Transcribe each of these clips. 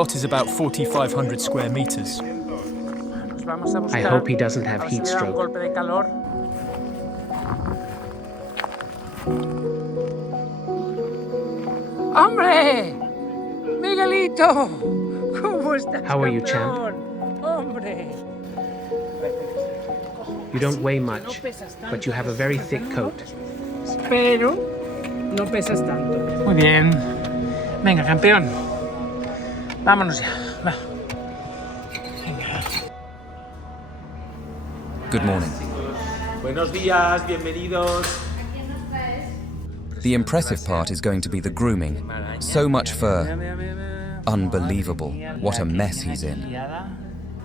plot is about 4,500 square meters. I hope he doesn't have heat stroke. ¡Hombre! ¡Miguelito! ¿Cómo estás, How are you, champ? campeón? ¡Hombre! You don't weigh much, but you have a very thick coat. Pero no pesas tanto. Muy bien. Venga, campeón. Vámonos ya. Va. Good morning. Buenos días, bienvenidos. The impressive part is going to be the grooming. So much fur. Unbelievable. What a mess he's in.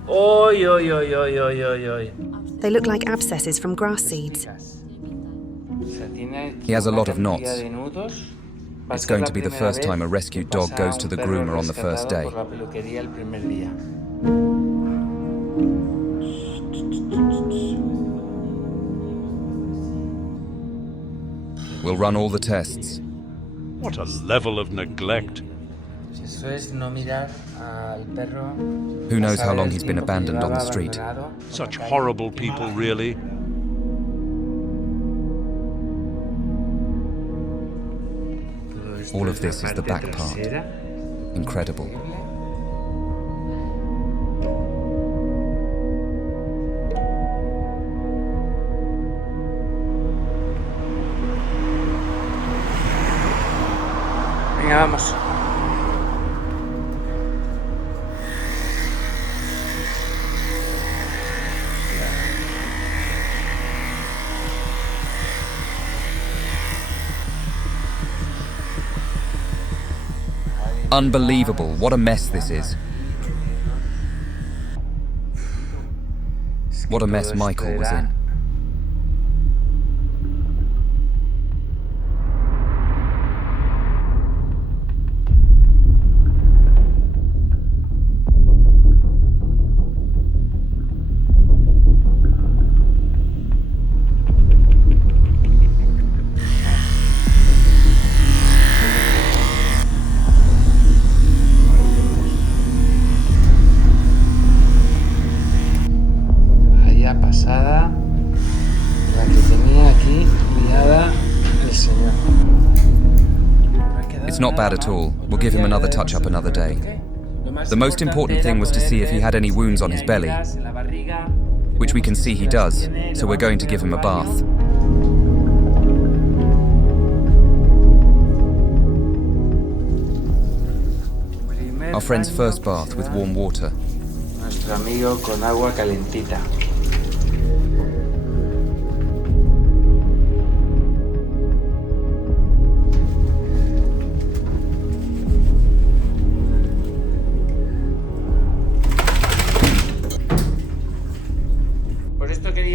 Oy, oy, oy, oy, oy, oy, oy. They look like abscesses from grass seeds. He has a lot of knots. It's going to be the first time a rescued dog goes to the groomer on the first day. We'll run all the tests. What a level of neglect. Who knows how long he's been abandoned on the street? Such horrible people, really. All of this is the back part. Incredible. Venga, vamos. Unbelievable. What a mess this is. What a mess Michael was in. Pasada la que tenía aquí liada el señor. It's not bad at all. We'll give him another touch-up another day. The most important thing was to see if he had any wounds on his belly, which we can see he does, so we're going to give him a bath. Our friend's first bath with warm water. Nuestro amigo con agua calentita.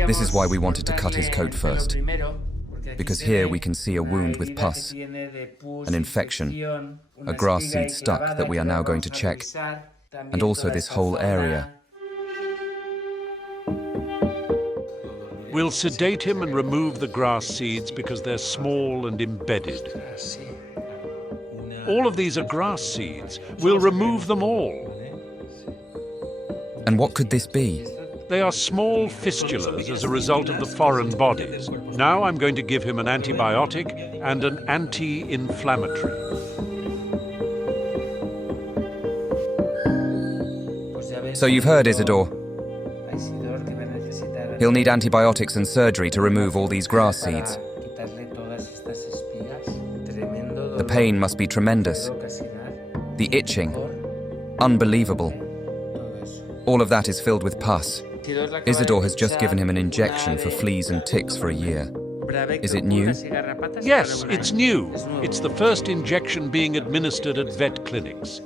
This is why we wanted to cut his coat first, because here we can see a wound with pus, an infection, a grass seed stuck that we are now going to check, and also this whole area. We'll sedate him and remove the grass seeds because they're small and embedded. All of these are grass seeds. We'll remove them all. And what could this be? They are small fistulas as a result of the foreign bodies. Now I'm going to give him an antibiotic and an anti-inflammatory. So you've heard, Isidore. He'll need antibiotics and surgery to remove all these grass seeds. The pain must be tremendous. The itching, unbelievable. All of that is filled with pus. Isidore has just given him an injection for fleas and ticks for a year. Is it new? Yes, it's new. It's the first injection being administered at vet clinics.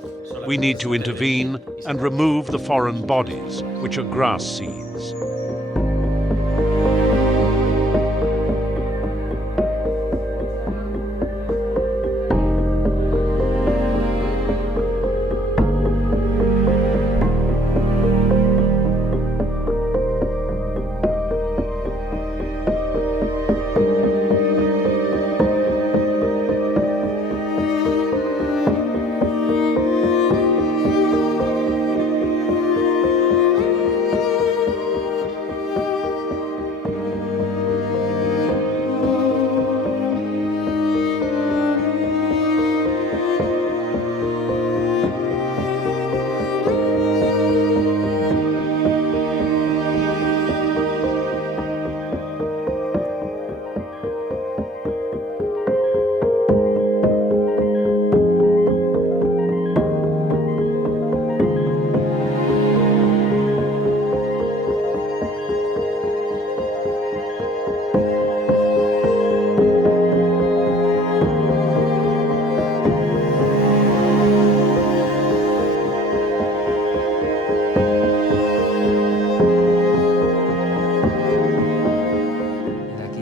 We need to intervene and remove the foreign bodies, which are grass seeds.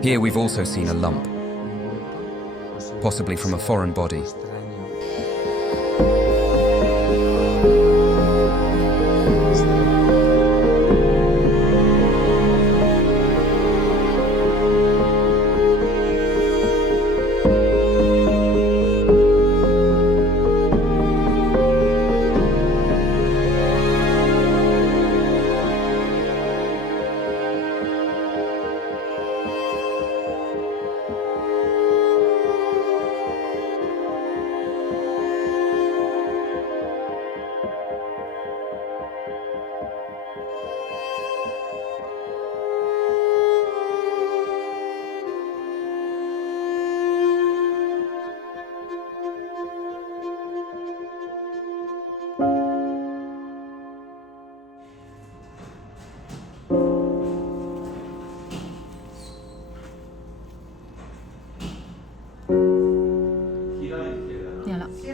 Here we've also seen a lump, possibly from a foreign body.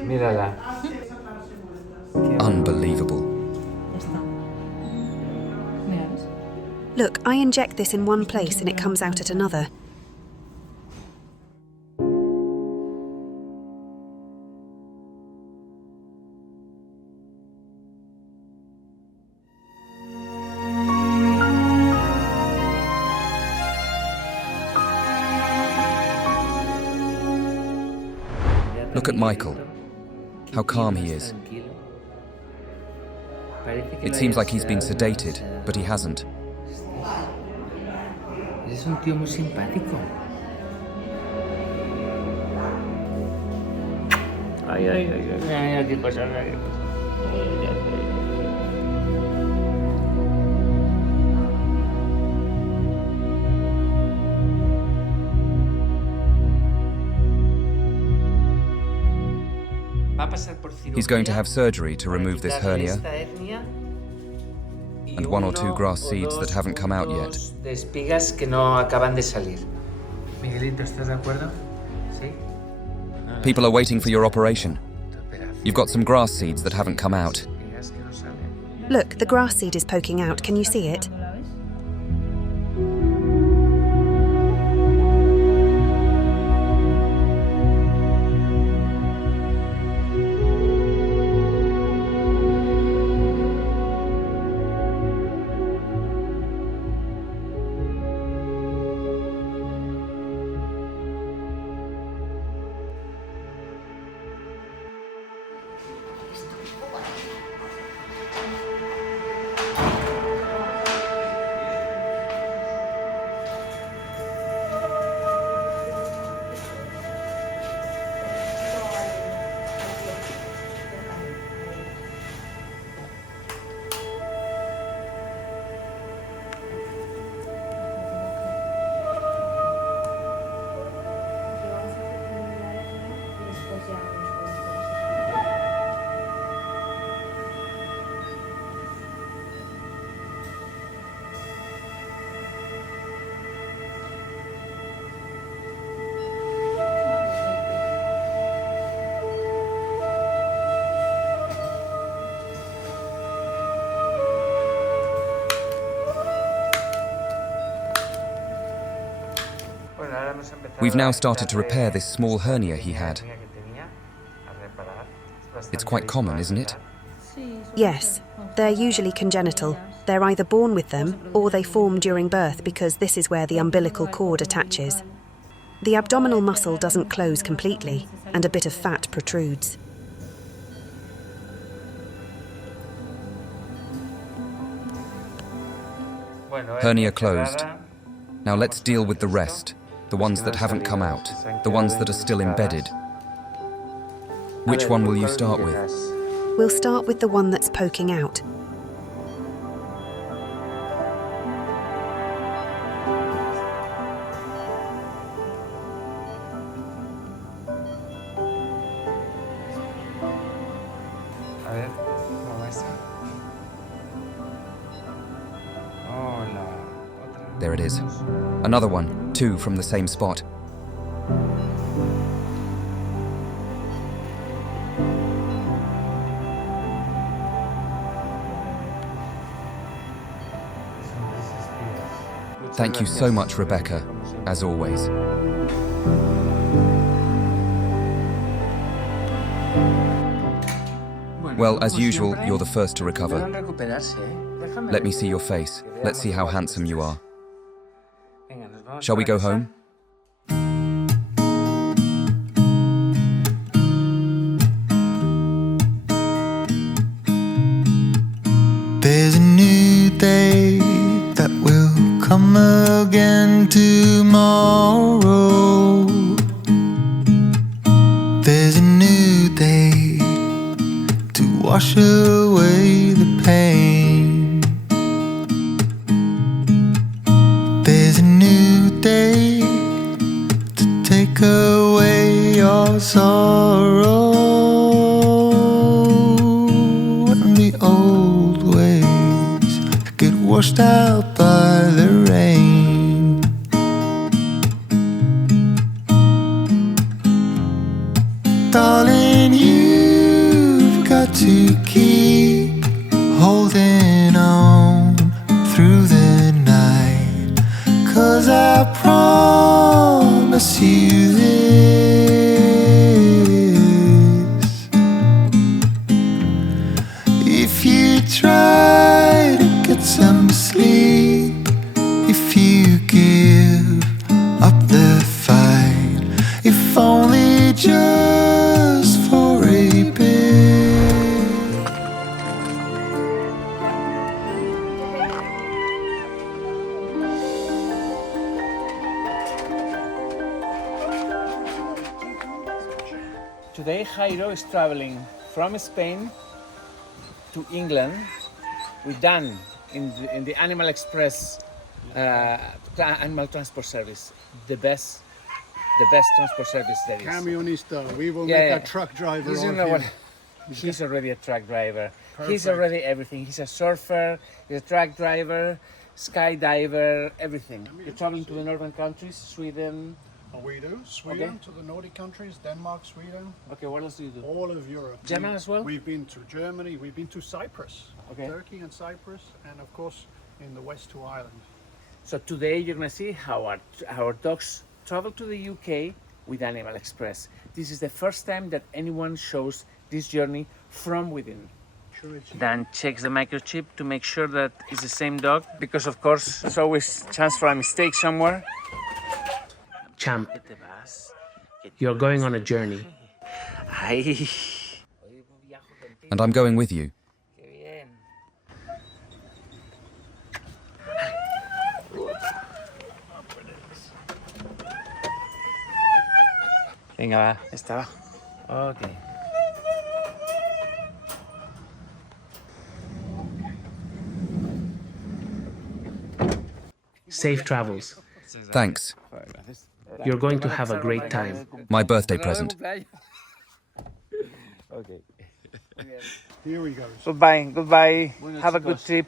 Mírala. Unbelievable. Look, I inject this in one place and it comes out at another. Look at Michael. How calm he is. It seems like he's been sedated, but he hasn't. Es un tío muy simpático. Ay, qué cosa. He's going to have surgery to remove this hernia and 1 or 2 grass seeds that haven't come out yet. Espigas que no acaban de salir. Miguelito, ¿estás de acuerdo? Sí. People are waiting for your operation. You've got some grass seeds that haven't come out. Look, the grass seed is poking out. Can you see it? We've now started to repair this small hernia he had. It's quite common, isn't it? Yes, they're usually congenital. They're either born with them or they form during birth because this is where the umbilical cord attaches. The abdominal muscle doesn't close completely and a bit of fat protrudes. Hernia closed. Now let's deal with the rest, the ones that haven't come out, the ones that are still embedded. Which one will you start with? We'll start with the one that's poking out. There it is. Another one, 2 from the same spot. Thank you so much, Rebecca, as always. Well, as usual, you're the first to recover. Let me see your face. Let's see how handsome you are. Shall we go home? There's a new day that will come again tomorrow. There's a new day to wash away the pain. There's a new day to take away your sorrow. And the old ways get washed out by the rain. Darling, you've got to keep holding on through the night, 'cause I promise you this: if you try to get some sleep, if you give up the fight, if only just for a bit. Today Jairo is traveling from Spain to England with Dan in the Animal Express animal transport service, the best transport service there is. Camionista, we will Yeah, make yeah. a truck driver He's, of you know him. what, he's already a truck driver. He's Perfect. already everything. He's a surfer, he's a truck driver, skydiver, everything. You're traveling to the northern countries, Sweden. We do. Sweden, Okay. to the Nordic countries, Denmark, Sweden, Okay, what else do you do? all of Europe. Germany as well? We've been to Germany, we've been to Cyprus, Okay. Turkey and Cyprus, and of course in the west to Ireland. So today you're gonna see how our dogs travel to the UK with Animal Express. This is the first time that anyone shows this journey from within. Dan checks the microchip to make sure that it's the same dog, because of course there's always chance for a mistake somewhere. Champ, you're going on a journey. And I'm going with you. Venga, va, esta va. Ok. Safe travels. Thanks. You're going to have a great time. My birthday present. Okay. Here we go. Goodbye, goodbye. Have a good trip.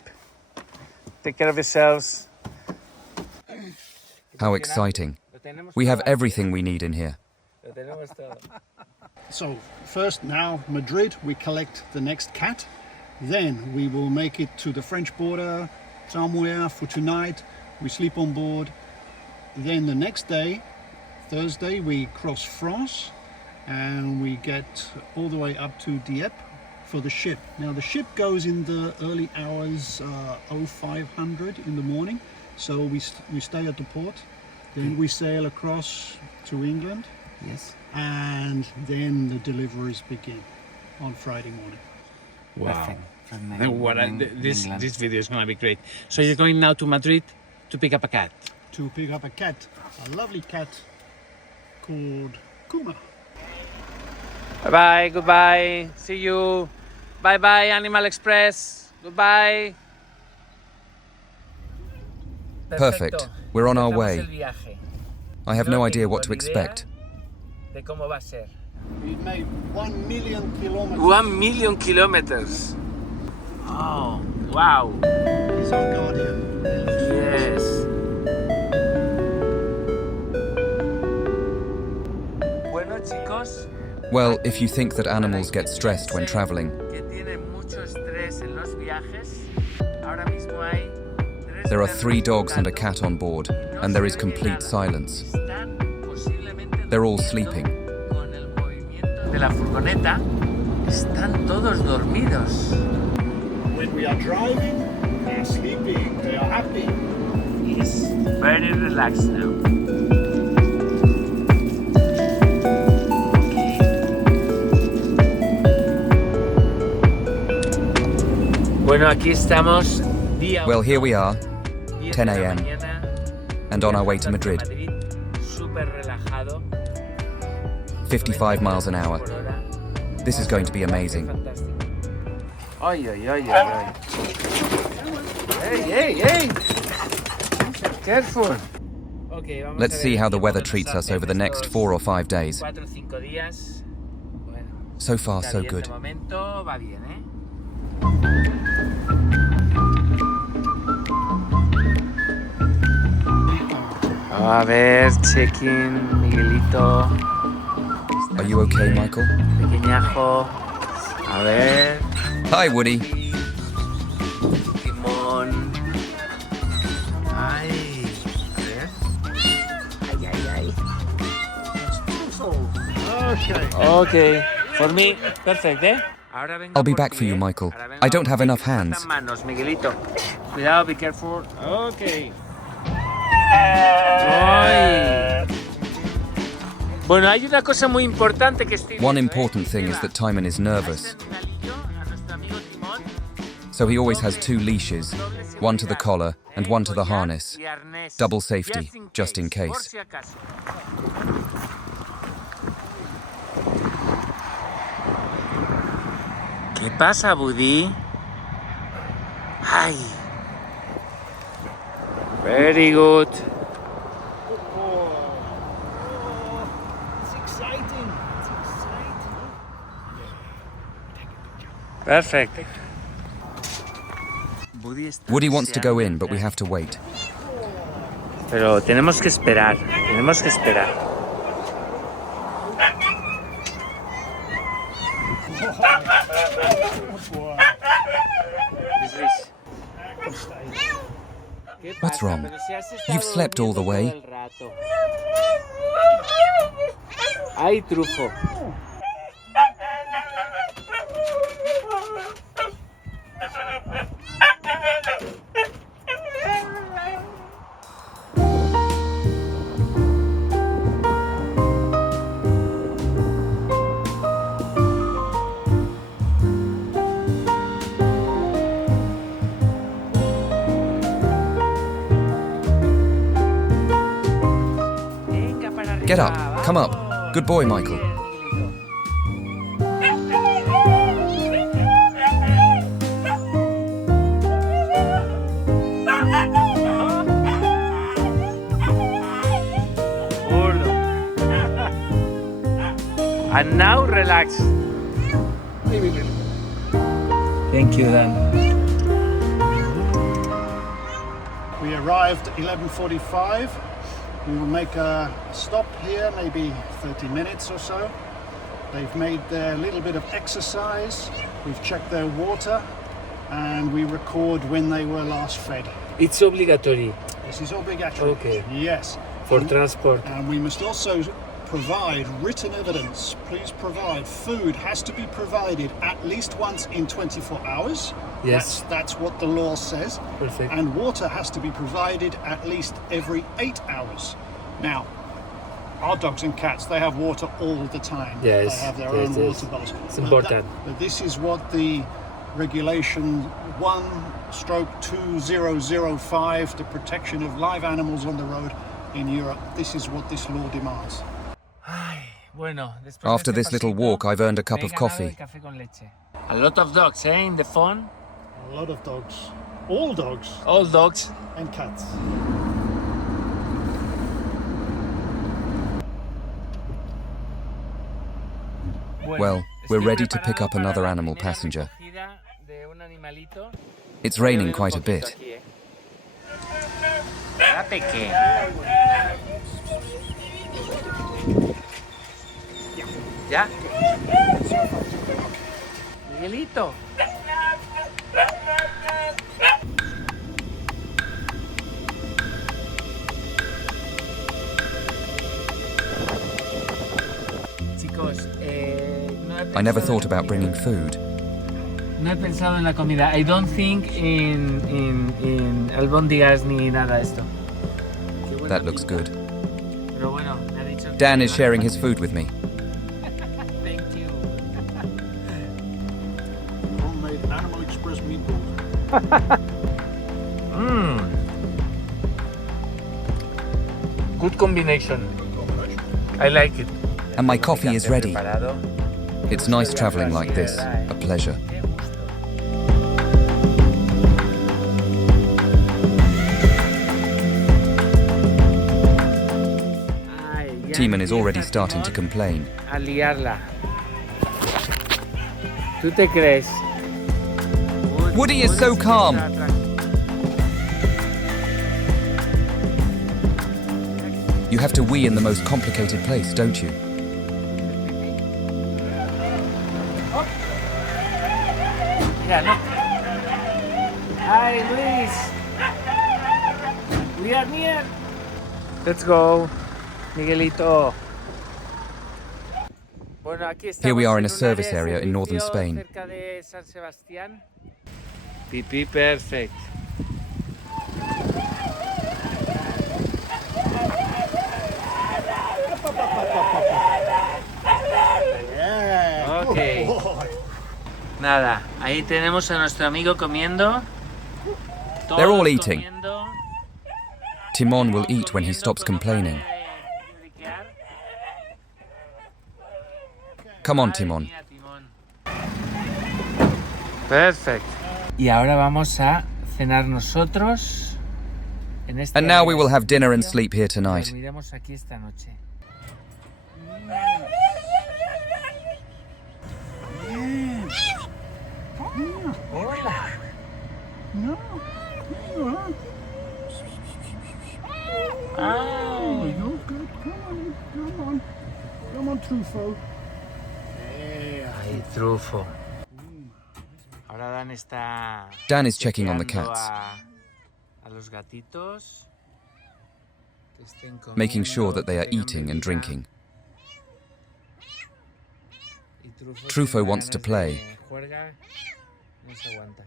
Take care of yourselves. How exciting. We have everything we need in here. So first now Madrid, we collect the next cat. Then we will make it to the French border somewhere for tonight. We sleep on board. Then the next day, Thursday, we cross France and we get all the way up to Dieppe for the ship. Now the ship goes in the early hours, 0500 in the morning. So we stay at the port. Then we sail across to England. Yes. And then the deliveries begin on Friday morning. Wow. This video is going to be great. So you're going now to Madrid to pick up a cat. To pick up a cat, a lovely cat called Kuma. Bye-bye, goodbye. See you. Bye-bye, Animal Express. Goodbye. Perfect. We're on our way. I have no idea what to expect. De cómo va a ser. We made 1 million kilometers. 1 million kilometers. Oh, wow. He's our guardian. Yes. Bueno, chicos. Well, if you think that animals get stressed when traveling, Que tienen mucho estrés en los viajes. Ahora mismo hay 3 There are 3 dogs and a cat on board, and there is complete silence. They're all sleeping. De la furgoneta, están todos dormidos. When we are driving, they are sleeping, they are happy. He's very relaxed now. Bueno, aquí estamos. Well, here we are, 10 a.m., and on our way to Madrid. 55 miles an hour. This is going to be amazing. Ay, ay, ay, ay, ay. Hey, hey, hey! Careful! Okay, Let's see how the weather treats us over the next 4 or 5 days. So far, so good. A ver, check-in, Miguelito. Are you okay, Michael? Pequeñajo. A ver. Hi, Woody. Timón. Ay. A ver. Ay, ay, ay. Okay. For me, perfect, ¿eh? I'll be back for you, Michael. I don't have enough hands. Manos, Miguelito. Cuidado, be careful. Okay. Ay. Bueno, hay una cosa muy importante que estoy One important thing is that Timon is nervous. So he always has 2 leashes, one to the collar and one to the harness. Double safety, just in case. ¿Qué pasa, Buddy? Ay. Very good. It's exciting. Perfect. Woody wants to go in, but we have to wait. Pero tenemos que esperar. Tenemos que esperar. What's wrong? You've slept all the way. Ay, trufo. Get up. Come up. Good boy, Michael. And now relax. Thank you, Dan. We arrived at 11:45. We will make a stop here, maybe 30 minutes or so. They've made their little bit of exercise. We've checked their water, and we record when they were last fed. It's obligatory. This is obligatory. Okay. Yes. For transport. And we must also provide written evidence. Please provide. Food has to be provided at least once in 24 hours. Yes. That's what the law says. Perfect. And water has to be provided at least every 8 hours. Now, our dogs and cats, they have water all the time. Yes, They have their yes, own yes. water bottles. It's important. But this is what the regulation 1/2005, the protection of live animals on the road in Europe. This is what this law demands. After this little walk, I've earned a cup of coffee. A lot of dogs, eh, in the phone? A lot of dogs. All dogs All dogs. and cats. Well, we're ready to pick up another animal passenger. It's raining quite a bit. ¿Ya? Miguelito. I never thought about bringing food. No he pensado en la comida. I don't think in albóndigas ni nada de esto. That looks good. Pero bueno, me ha dicho que Dan is sharing his food with me. Thank you. Homemade Animal Express meatballs. Good combination. I like it. And my coffee is ready. It's nice traveling like this. A pleasure. Timon is already starting to complain. A liarla. ¿Tú te crees? Woody is so calm. You have to wee in the most complicated place, don't you? Mira, no. Hi, Luis. We are near. Let's go, Miguelito. Bueno, aquí Here we estamos are in en a un service área de area in northern servicio Spain. cerca de San Sebastián. Pipí perfect. Ok. Nada, ahí tenemos a nuestro amigo comiendo. They're all Todos eating. comiendo. Timon will eat when he stops complaining. Come on, Timon. Perfect. Y ahora vamos a cenar nosotros. En este And now we área will de have dinner and servicio. sleep here tonight. Dormiremos aquí esta noche. Hola. No. No. Oh, you're good. Come on. Come on, Trufo. Ahí, trufo. Ahora Dan está Dan is checking on the chequeando cats, a los gatitos que estén comiendo, making sure that they are que tengan eating and bebida. drinking. Y Trufo tiene wants to ganas play. de juerga, no se aguanta.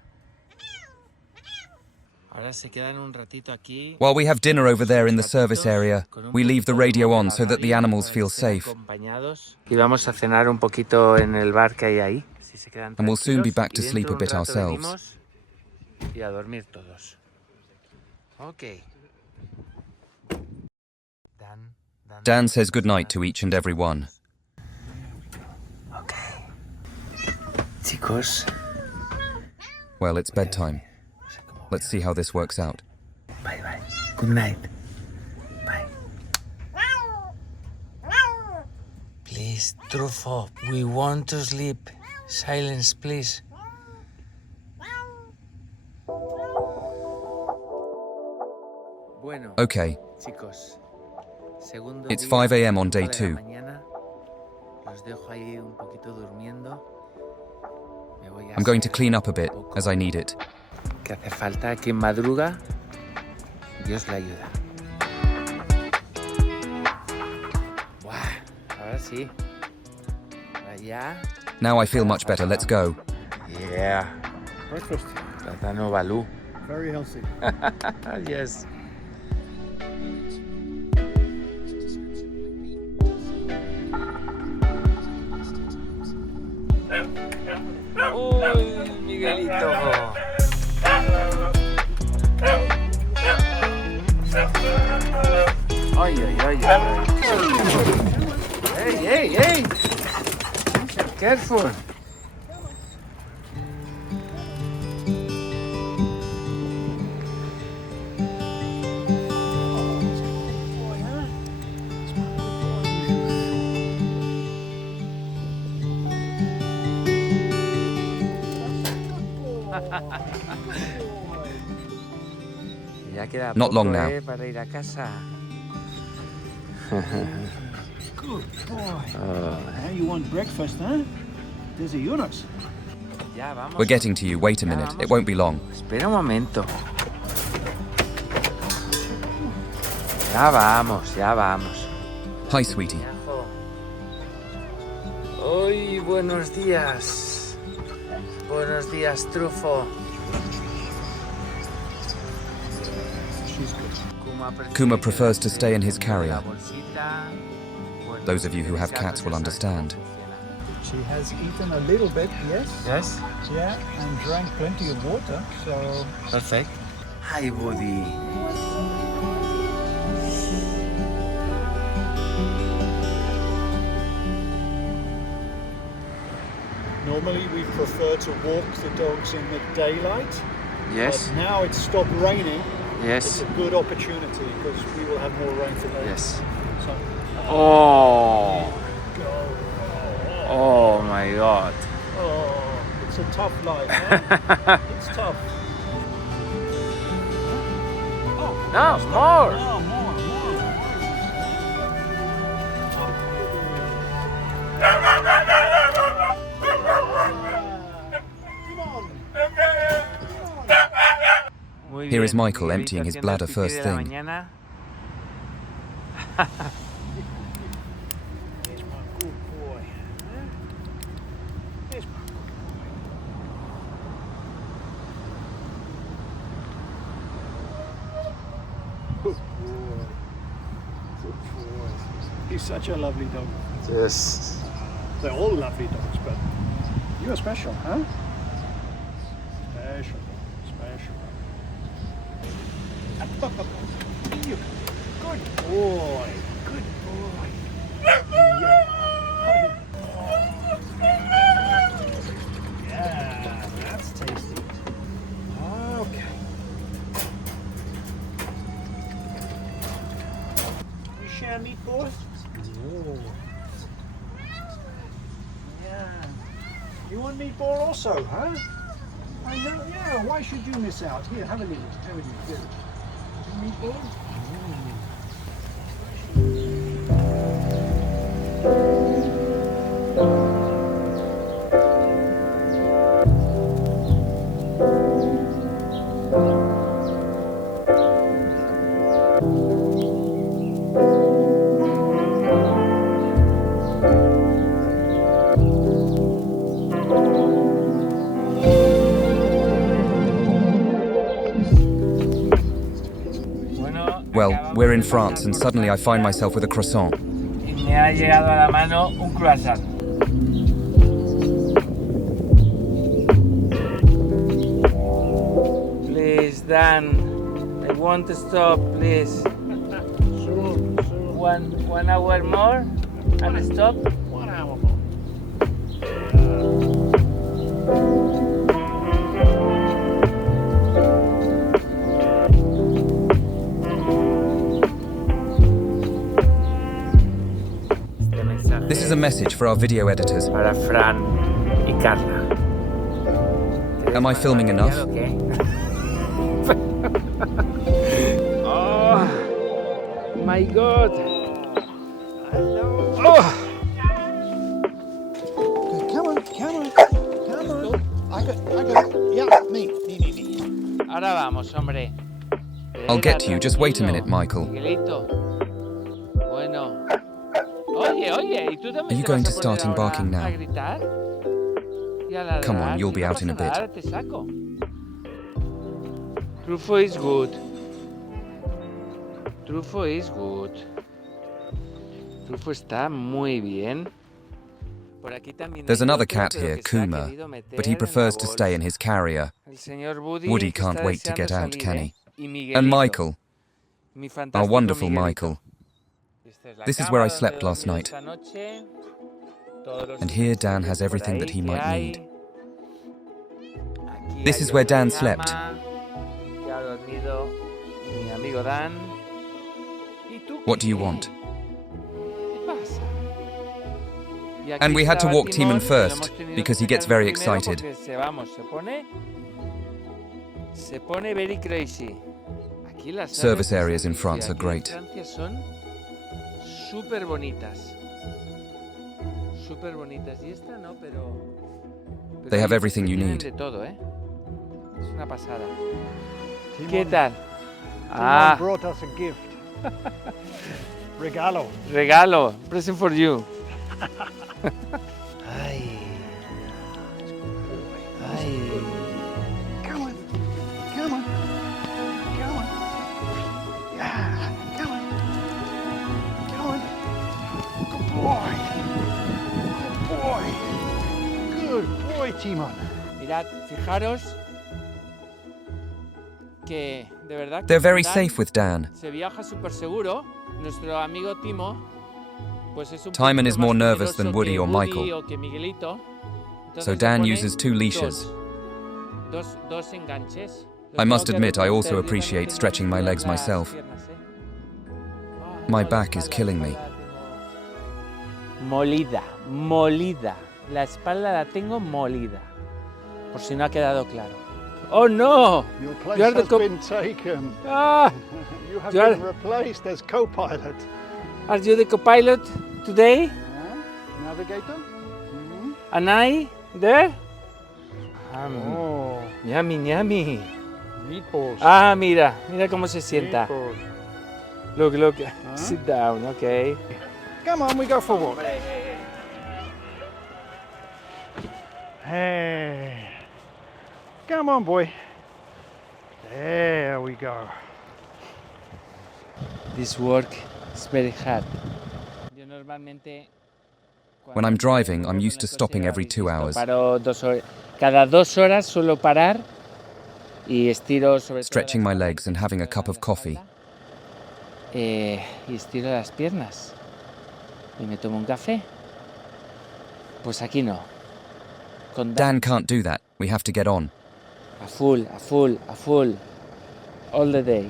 Ahora se quedan un ratito aquí. While we have dinner over there in the service area, we leave the radio on so that the animals feel safe, Acompañados. Y vamos a cenar un poquito en el bar que hay ahí. Si se quedan and we'll soon be tranquilos. back to Y sleep a dentro de un bit rato ourselves. venimos y a dormir todos. Ok. Dan says goodnight to each and every one. Ok. Chicos, Well, it's bedtime. Let's see how this works out. bye bye. Good night. Bye. Please, Trufo, we want to sleep. Silence, please. Bueno, Okay, chicos. Segundo it's día, 5 a.m. on day 5 de 2. la mañana. Los dejo ahí un poquito durmiendo. Me voy a I'm going to hacer clean up a bit, un poco as I need it. que hace falta. Quien madruga, Dios le ayuda. Buah, ahora sí. Allá. Now I feel much better, let's go. Yeah. Breakfast. Plátano balú. Very healthy. Yes. Uy, Miguelito. Ay, ay, ay, ay. Hey, hey, hey. Careful. Ya queda Not poco, long now. para ir a casa. Good boy. Now you want breakfast, huh? Desayunos. Ya vamos. We're getting to you, wait a minute, it won't be long. Espera un momento. Ya vamos, ya vamos. Hi, sweetie. Miajo. Uy, buenos días. Buenos días, Trufo. Kuma prefers to stay in his carrier. Those of you who have cats will understand. She has eaten a little bit, yes. Yes? Yeah, and drank plenty of water, so... Perfect. Hi, Woody. Normally we prefer to walk the dogs in the daylight. Yes? But now it's stopped raining. Yes. It's a good opportunity because we will have more rain today. Yes. So, Oh. go. Oh my God. Oh, it's a tough life, huh? It's tough. Oh, No, more. more. Muy Here is bien. Michael Miguelito emptying his haciendo bladder el pipí first de la thing. mañana. Here's my good boy. Huh? Here's my good boy. Good boy. Good boy. He's such a lovely dog. Yes. They're all lovely dogs, but you are special, huh? Special. You. Good boy. Good boy. Yeah, that's tasty. Okay. You share meatballs? Oh. Yeah. You want meatball also, huh? I know, yeah, why should you miss out? Here, have a little, Here. Meatball? Well, we're in France and suddenly I find myself with a croissant. Y me ha llegado a la mano un croissant. Please, Dan, I want to stop, please. Sure. 1 hour more and stop. 1 hour more. This is a message for our video editors. Para Fran y Carla. Am I filming enough? Oh my God. Hello. Oh. Okay, come on. I got it. Yeah, me. Ahora vamos, hombre. I'll get to you, just wait a minute, Michael. Miguelito. Bueno. Oye, ¿y tú también Are you te going vas to a start poner embarking ahora now? a gritar? Y a ladrar? Come on, you'll be No out in a pasa bit. nada, ahora te saco. Trufo is good. Trufo está muy bien. Por aquí también There's hay another otro, cat pero here, que se ha Kuma, querido meter but he en la prefers to stay in bolsa. his carrier. El señor Woody que can't está wait to deseando get out, salir, can he? Y Miguelito, And Michael, mi our fantástico wonderful Miguelito. Michael. Esta es la This is cama where I donde slept he last dormido night. esta noche. Todos los And here Dan utensilios has por everything that ahí he que might hay. need. Aquí This hay is where otra Dan cama slept. que ha dormido mi amigo Dan. ¿Y tú What do you qué? want? ¿Qué pasa? Y aquí And we had to estaba walk Timon Timón, que lo first, hemos tenido because que he gets sacar very primero excited. porque se pone very crazy. Aquí las Service aves areas in aquí France are en great. Francia son súper bonitas. Súper bonitas. Y esta no, pero They have hay everything you tienen need. de todo, ¿eh? Es una pasada. Timon, ¿Qué tal? Timon brought us a gift. Regalo. Regalo. Present for you. boy. Good boy. Good boy, Timon. Mirad, fijaros que de verdad They're que very Dan safe with Dan. se viaja súper seguro. Nuestro amigo Timo, pues es un Timon poquito is more más nervous peligroso than Woody que or Woody Michael. o que Miguelito. Entonces So le Dan pone uses 2 leashes. dos enganches. I must admit I also appreciate stretching my legs myself. My back is killing me. Molida, molida. La espalda la tengo molida. Por si no ha quedado claro. ¡Oh, no! Your place You are the has co- been taken. Ah! You have You are- been replaced as co-pilot. Are you the co-pilot today? Yeah. Navigator? And I there? Oh, Yummy, yummy. meatballs. Ah, mira, mira cómo se sienta. Meatballs. Look, look. Sit down, okay. Come on, we go for a walk. Hey. Come on, boy. There we go. This work is very hard. Yo normalmente When I'm driving, I'm used to stopping every 2 hours, paro 2 horas. Cada 2 horas suelo parar y estiro sobre todo stretching la my espalda, legs and having a cup of coffee. y estiro las piernas y me tomo un café. Pues aquí no. Con Dan can't do that. We have to get on. a full, a full, a full, all the day.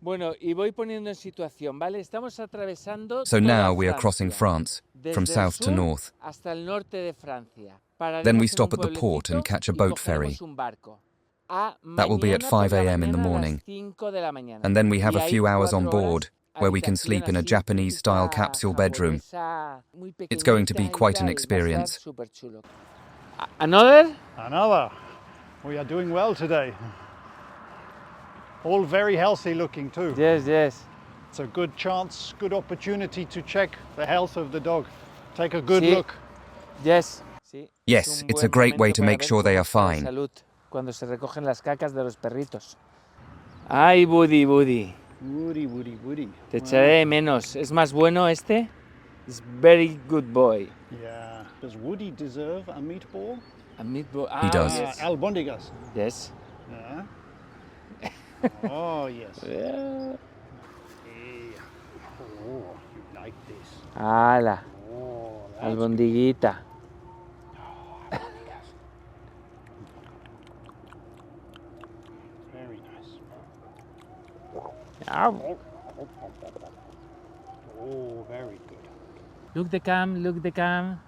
Bueno, y voy poniendo en situación, ¿vale? Estamos atravesando So toda now we are crossing Francia, France, from desde south el to sur north. hasta el norte de Francia. Then we Pararemos stop en at un the port and pueblecito catch a y boat ferry. cogeremos un barco. A That will be at mañana por 5 la a.m. in the mañana a las morning. 5 de la mañana. And then we have Y a hay few hours 4 on board, horas, where we can habitación sleep in a así Japanese-style típica capsule bedroom. japonesa, muy It's going to be pequeñita y quite an tal, y va a ser experience. superchulo. Another? Another. We are doing well today. All very healthy looking too. Yes, yes. It's a good chance, good opportunity to check the health of the dog. Take a good Sí. look. Yes. Sí, Yes, es un it's a buen great way momento to para make ver sure they cómo are está de fine. salud cuando se recogen las cacas de los perritos. Ay, Woody, Woody. Woody, Woody, Woody. Te echaré de menos. ¿Es más bueno este? It's very good boy. Yeah. Does Woody deserve a meatball? A meatball. He does. Yes. Albondigas. Yes. Yeah. Oh, yes. Yeah. Hey. Oh, you like this. Ala, Oh, that's albondiguita. very nice. Au. Oh, very good. Look the cam, look the cam.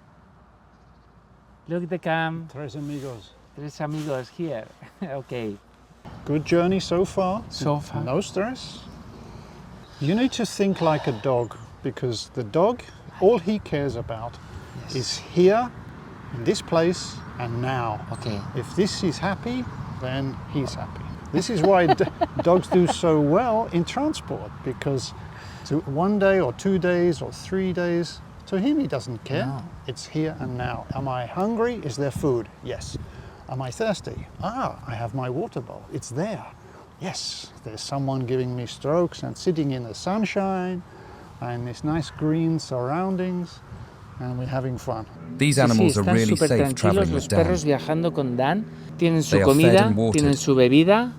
Look the cam. Tres amigos. Tres amigos here. Okay. Good journey so far. So far. No stress. You need to think like a dog, because the dog, all he cares about is here, in this place, and now. Okay. If this is happy, then he's happy. This is why dogs do so well in transport, because to 1 day or 2 days or 3 days, to him he doesn't care. No. It's here and now. Am I hungry? Is there food? Yes. Am I thirsty? I have my water bowl. It's there. Yes, there's someone giving me strokes and sitting in the sunshine and this nice green surroundings, and we're having fun. These animals are están really súper safe tranquilos traveling los with Dan. perros viajando con Dan. Tienen su They are fed comida, and watered. tienen su bebida,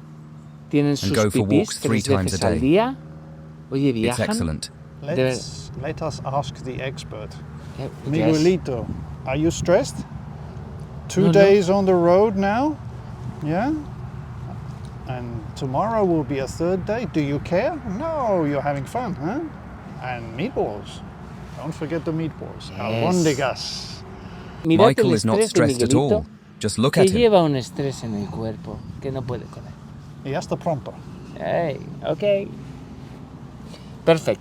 tienen sus go for pipís walks 3 3 times a veces al day. día. Oye, It's viajan. excellent. Let us ask the expert. Yes. Miguelito, are you stressed? 2 No. days on the road now? Yeah? And tomorrow will be a 3rd day. Do you care? No, you're having fun, huh? And meatballs. Don't forget the meatballs. Albondigas. Mírate Michael el is not estrés de stressed at Miguelito, all. Just look que at him. lleva un estrés en el cuerpo que no puede con él. Y hasta pronto. Hey, okay. Perfect.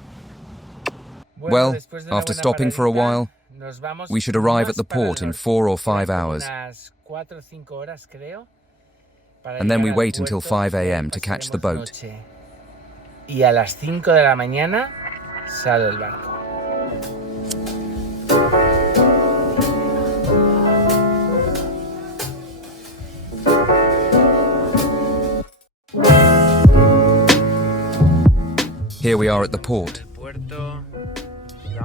Well, after stopping for a while, we should arrive at the port in 4 or 5 hours. And then we wait until 5 a.m. to catch the boat. Y a las 5 de la mañana sale el barco. Here we are at the port.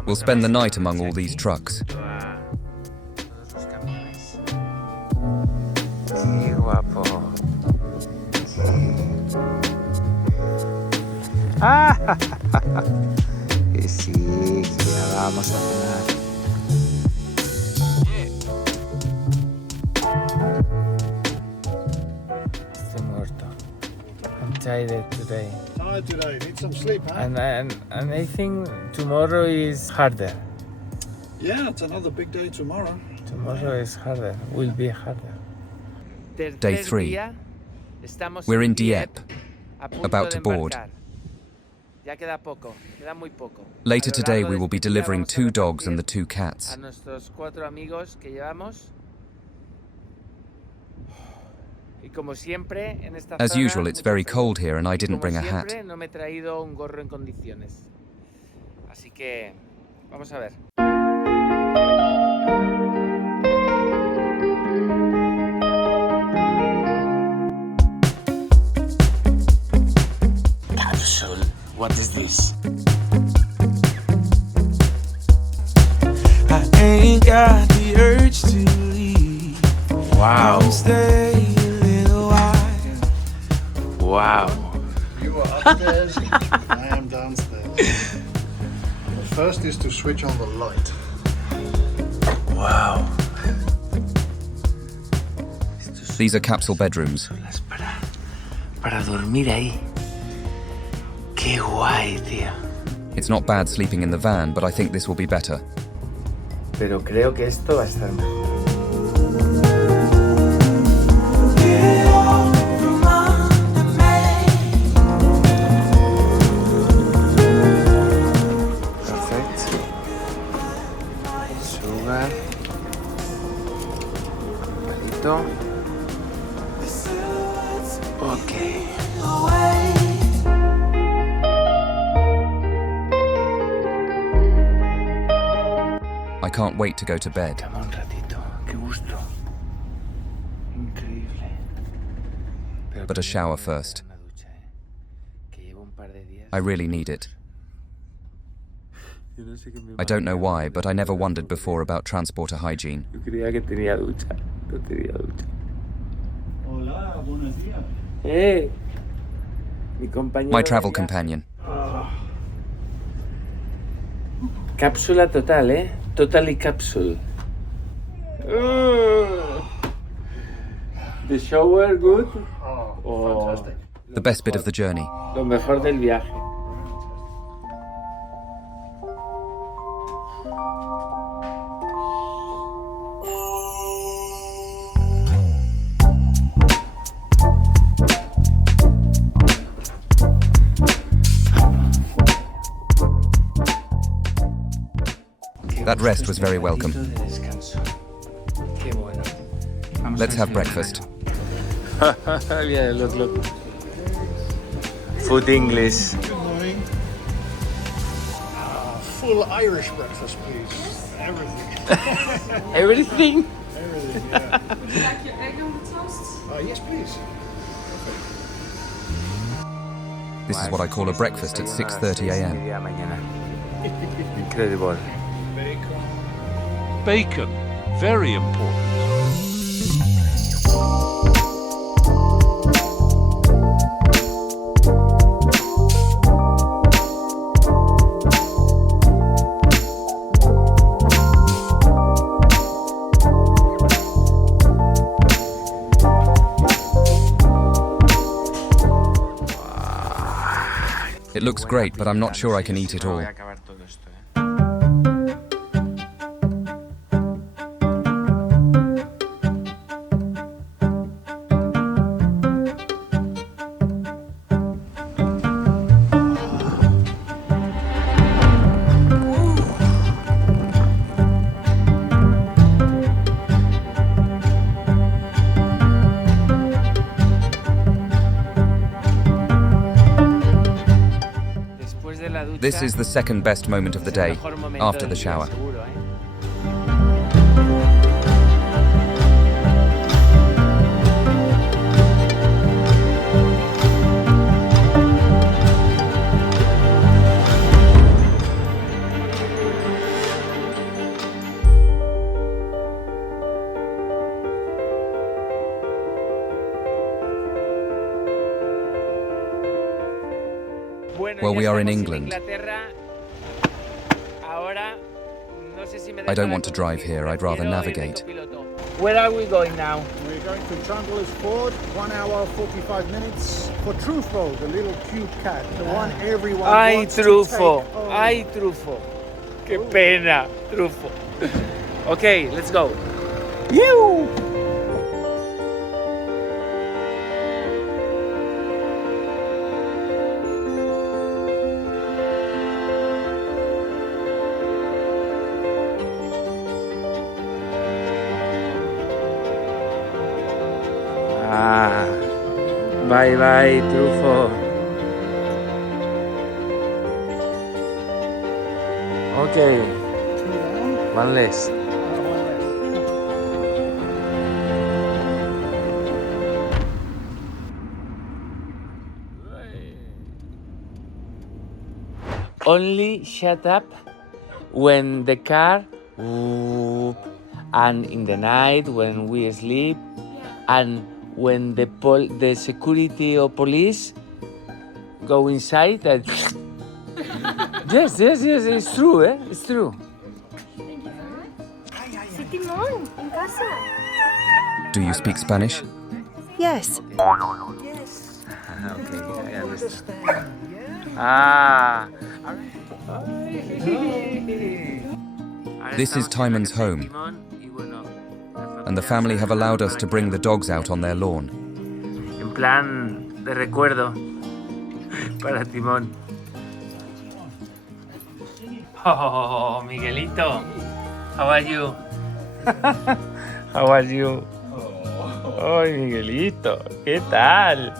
We'll spend the night among all these trucks. Qué guapo. Ah, que sí, que ya vamos a cenar. Estoy muerto. I'm tired today. Tired today, need some sleep, huh? And I think tomorrow is harder. Yeah, it's another big day tomorrow. Tomorrow is harder, will be harder. Day 3. We're in Dieppe, about to board. Later today we will be delivering 2 dogs and the 2 cats. As usual, it's very cold here and I didn't bring a hat. Capsule. What is this? I ain't got the urge to leave. Wow. Stay a little while. Wow. You are upstairs, I am downstairs. The first is to switch on the light. Wow. These are capsule bedrooms. Para dormir ahí. Qué guay, tío. It's not bad sleeping in the van, but I think this will be better. Pero creo que esto va a estar mejor. Perfect. Sugar. Palito. Okay. I can't wait to go to bed. Cama un ratito. Qué gusto. Increíble. But a shower first. I really need it. I don't know why, but I never wondered before about transporter hygiene. Yo creía que tenía ducha. No tenía ducha. Hola, buenos días. Mi compañero. My travel companion. Cápsula total, Totally capsule. The shower good. Oh, fantastic. The best bit of the journey. Lo mejor del viaje. That rest was very welcome. Let's have breakfast. Yeah, look. Food English. Good morning. Full Irish breakfast, please. Everything. Everything? Everything, yeah. Would you like your egg on the toast? Yes, please. This is what I call a breakfast at 6:30 a.m. Incredible. Bacon, very important. It looks great, but I'm not sure I can eat it all. This is the second best moment of the day, after the shower. Well, we are in England. I don't want to drive here, I'd rather navigate. Where are we going now? We're going to Chandler's Ford, 1 hour 45 minutes for Truffaut, the little cute cat, the one everyone Ay, wants Trufo. to take home. Ay, Trufo. Qué pena, Trufo. Okay, let's go. You. Bye bye, Trufo. Okay, one less. Only shut up when the car whoop, and in the night when we sleep, and when the security or police go inside. And yes, it's true, eh? It's true. Sí, Timón, en casa. Do you speak Spanish? Yes. Okay, I understand. Ah. This is Timon's home, and the family have allowed us to bring the dogs out on their lawn. En plan de recuerdo para Timón. Oh, Miguelito, how are you? How are you? Ay, Miguelito, ¿qué tal?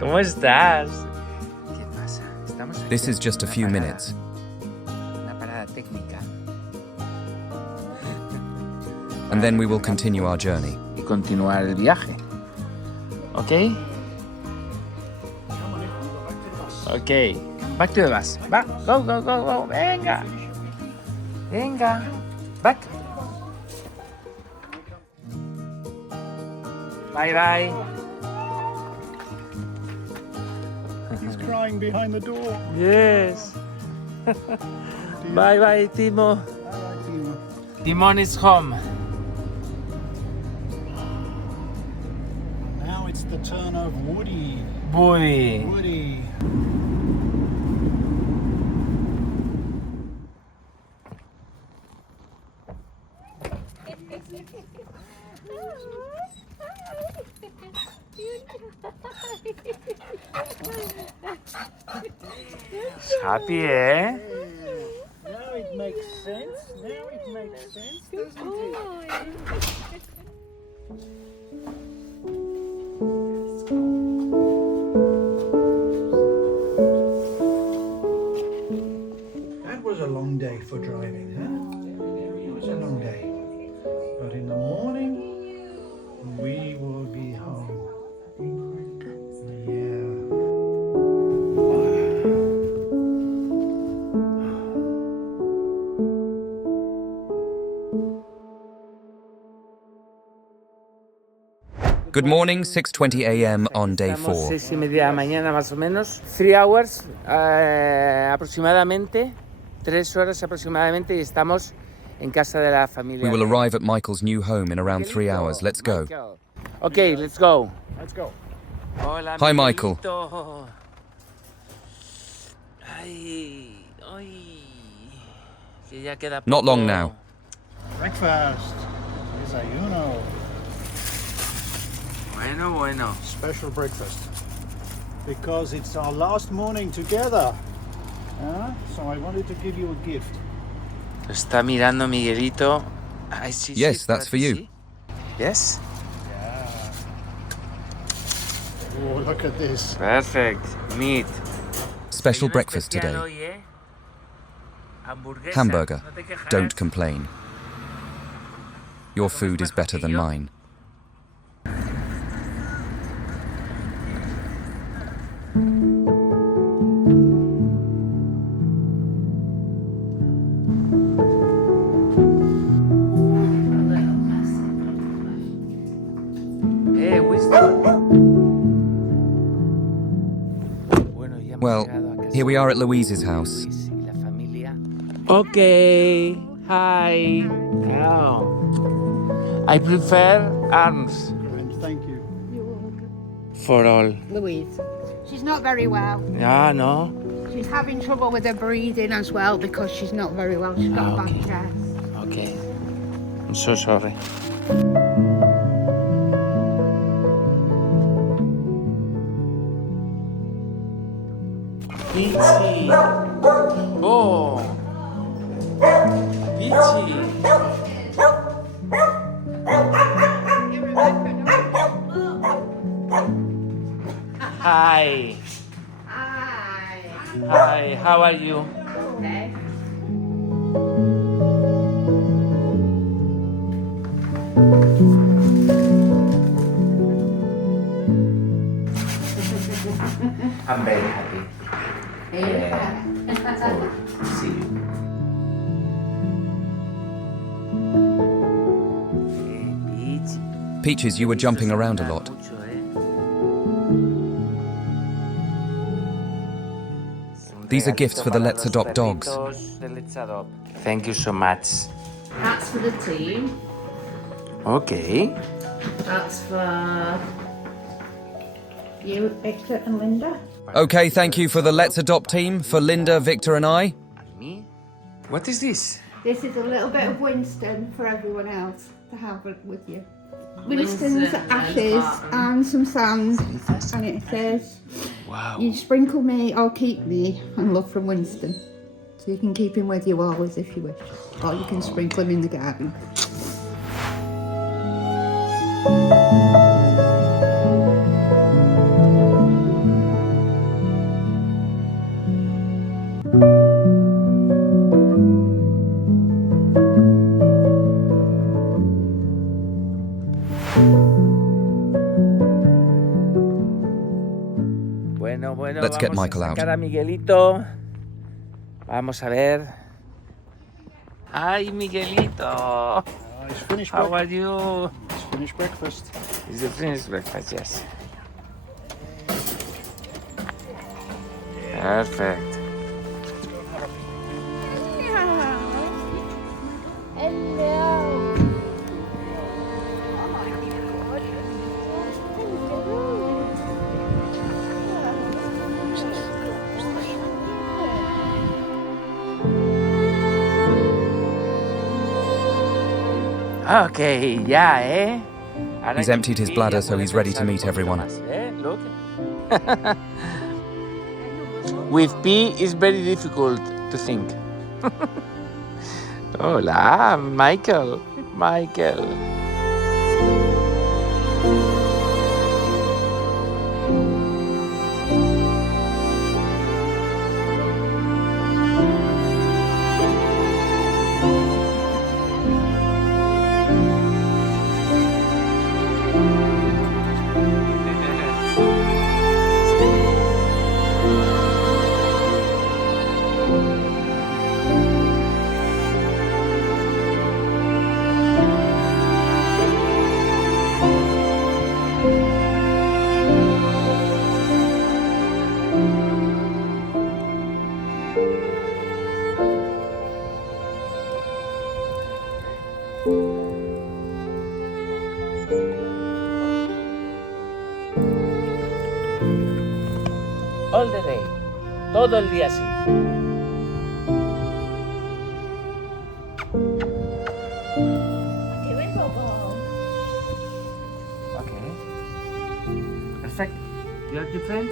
¿Cómo estás? ¿Qué pasa? Estamos aquí. This is just a few minutes. Una parada técnica. And then we will continue our journey. Y continuar el viaje. ¿Ok? Ok. Back to the bus. Va. Go, go, go, go. Venga. Venga. Back. Bye, bye. He's crying behind the door. Yes. Bye, bye, Timo. All right, Timo. Timon is home. Now it's the turn of Woody. Woody. Woody. Happy, eh? Now it makes sense. Now it makes sense, doesn't it? That was a long day for driving, huh? It was a long day. But in the morning, we will be home. Yeah. Good morning, 6:20 a.m. on day Estamos 4. 6:30 de la mañana más o menos. 3 hours aproximadamente. 3 horas aproximadamente y estamos en casa de la familia. We will arrive at Michael's new home in around 3 hours. Let's go. Okay, let's go. Let's go. Hola, Hi, Michael. Miguelito. Ay, ay. Que ya queda Not long poco. now. Breakfast. Desayuno. Bueno, bueno. Special breakfast. Because it's our last morning together. So I wanted to give you a gift. Lo está mirando Miguelito. Ay, sí, Yes, sí, that's for you. Yes? Yeah. Oh, look at this. Perfect. Meat. Special breakfast today. Hamburger. Don't complain. Your food is better than mine. Well, here we we are at Louise's house. Okay, hi. Oh. I prefer arms And thank you. for all. Louise. She's not very well. Yeah, no? She's having trouble with her breathing as well because she's not very well. She's got a bad chest. Okay. I'm so sorry. Peachy. Oh. Peachy. Hi. Hi, how are you? Okay. I'm very happy. See you. Peaches, you were jumping around a lot. These are gifts for the Let's Adopt dogs. Thank you so much. That's for the team. Okay. That's for you, Victor and Linda. Okay, thank you for the Let's Adopt team, for Linda, Victor and I. Me? What is this? This is a little bit of Winston for everyone else to have with you. Winston's ashes and some sand, and it says, Wow. "You sprinkle me, I'll keep me," and love from Winston. So you can keep him with you always if you wish, or you can sprinkle him in the garden. Bueno, Let's get vamos Michael a out. sacar a Miguelito. Vamos a ver. Ay, Miguelito. He's finished. How are you? He's finished breakfast. It's the finished breakfast, yes. Perfect. Okay, yeah, eh? He's emptied his bladder, so he's ready to meet everyone. Look. With pee, it's very difficult to think. Hola, Michael. Michael. All the day. Todo el día así. Okay. Perfect. You have your friends?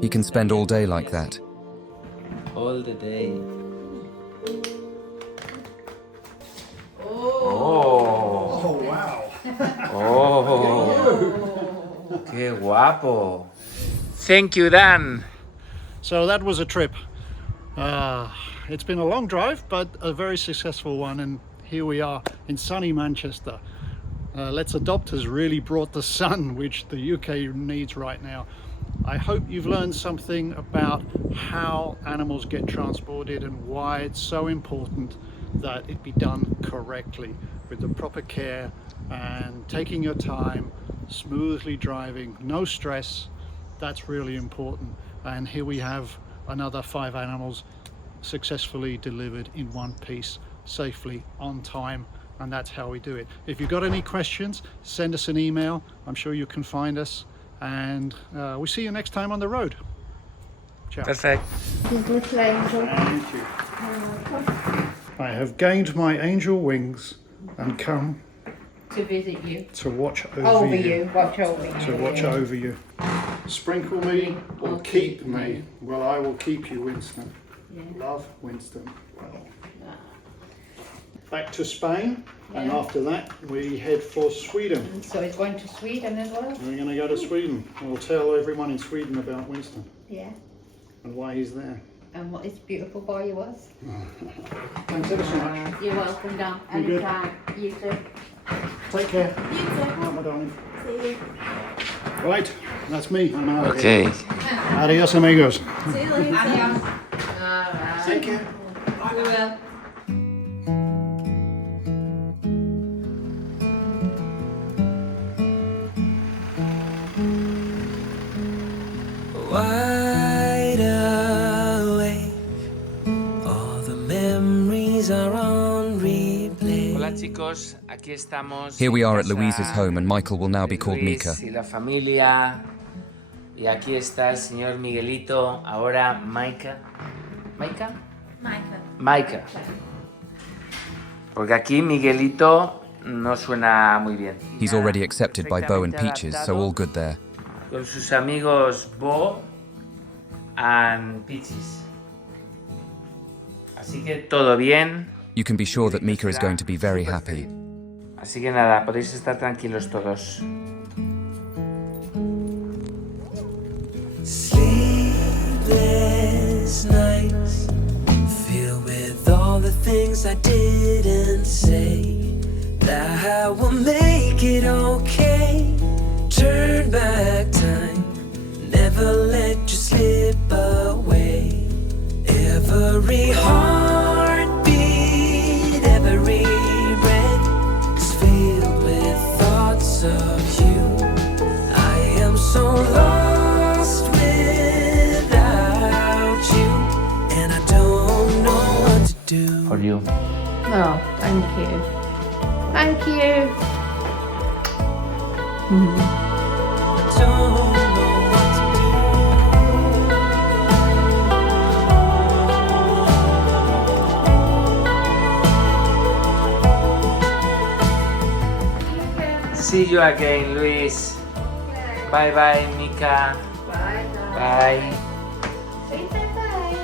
He can spend all day like that. All the day. Oh. Wow. Oh. Qué guapo. Thank you, Dan. So that was a trip. It's been a long drive, but a very successful one, and here we are in sunny Manchester. Let's Adopt has really brought the sun, which the UK needs right now. I hope you've learned something about how animals get transported and why it's so important that it be done correctly with the proper care and taking your time, smoothly driving, no stress. That's really important. And here we have another 5 animals successfully delivered in one piece, safely, on time, and that's how we do it. If you've got any questions, send us an email. I'm sure you can find us, and we'll see you next time on the road. Ciao. Perfect. Thank you. I have gained my angel wings and come To visit you. to watch over you. Watch over you. To watch over you. Sprinkle me or keep me. Well, I will keep you, Winston. Love, Winston. Back to Spain, and after that we head for Sweden. So he's going to Sweden as well? We're going to go to Sweden. We'll tell everyone in Sweden about Winston Yeah. and why he's there. And what this beautiful boy he was. Thanks ever so much. You're welcome, Dan. You good? Anytime. You too. Take care. You too. Right, my darling. See you. Right, that's me. I'm out. Okay. Adios, amigos. See you later. Adios. Thank you. We will. Wide awake, all the memories are on replay. Hola chicos, aquí estamos. Here we en are at casa Louise's home, and Michael will now be called Luis Mika. Y la familia. Y aquí está el señor Miguelito, ahora Maika. ¿Maika? Maika. Porque aquí Miguelito no suena muy bien. He's already accepted by Bo and Peaches, so all good there. Con sus amigos Bo and Peaches. Así que todo bien. You can be sure that Mika is going to be very happy. Así que nada, podéis estar tranquilos todos. Sleepless nights, filled with all the things I didn't say, that I will make it okay. Turn back time, never let you slip away. Every heartbeat, every breath is filled with thoughts of you. I am so lost without you, and I don't know what to do. For you. Oh, thank you. Thank you. Don't know what to See you again, Luis. Bye bye, Mika. Bye. Bye. Say bye.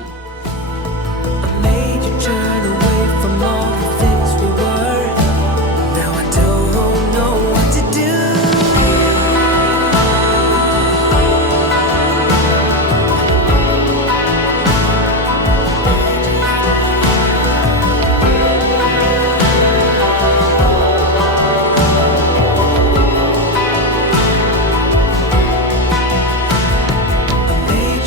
I made you turn away from all the things we were. Now I don't know what to do. I made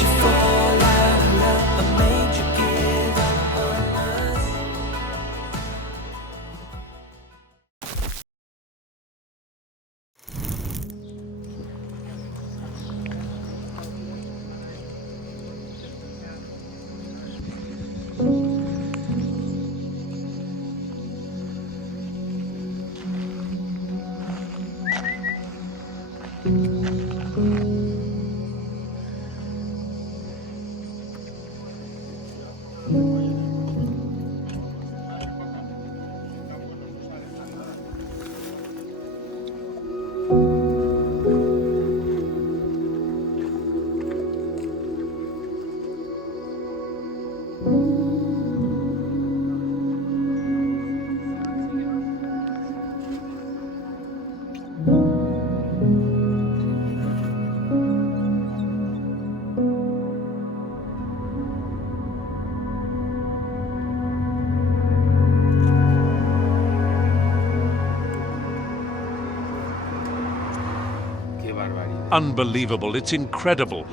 unbelievable. It's incredible.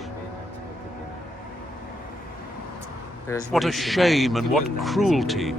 What a shame and what cruelty.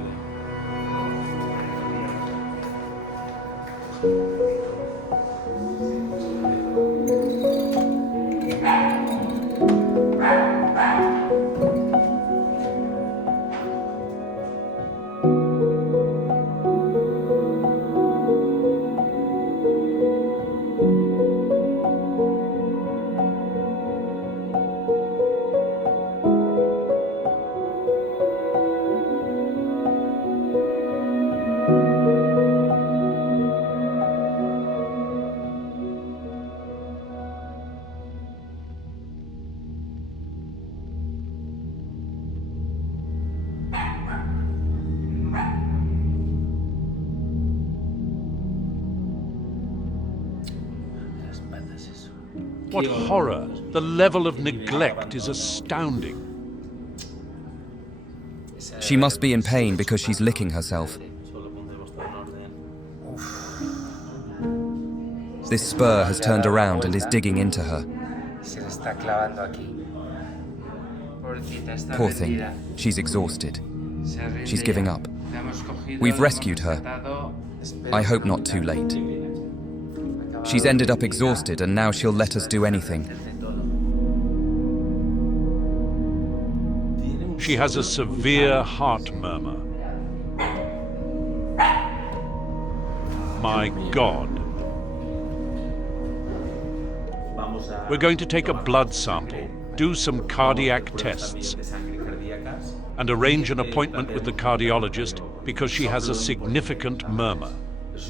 What horror! The level of neglect is astounding. She must be in pain because she's licking herself. This spur has turned around and is digging into her. Poor thing, she's exhausted. She's giving up. We've rescued her. I hope not too late. She's ended up exhausted and now she'll let us do anything. She has a severe heart murmur. My God. We're going to take a blood sample, do some cardiac tests, and arrange an appointment with the cardiologist because she has a significant murmur.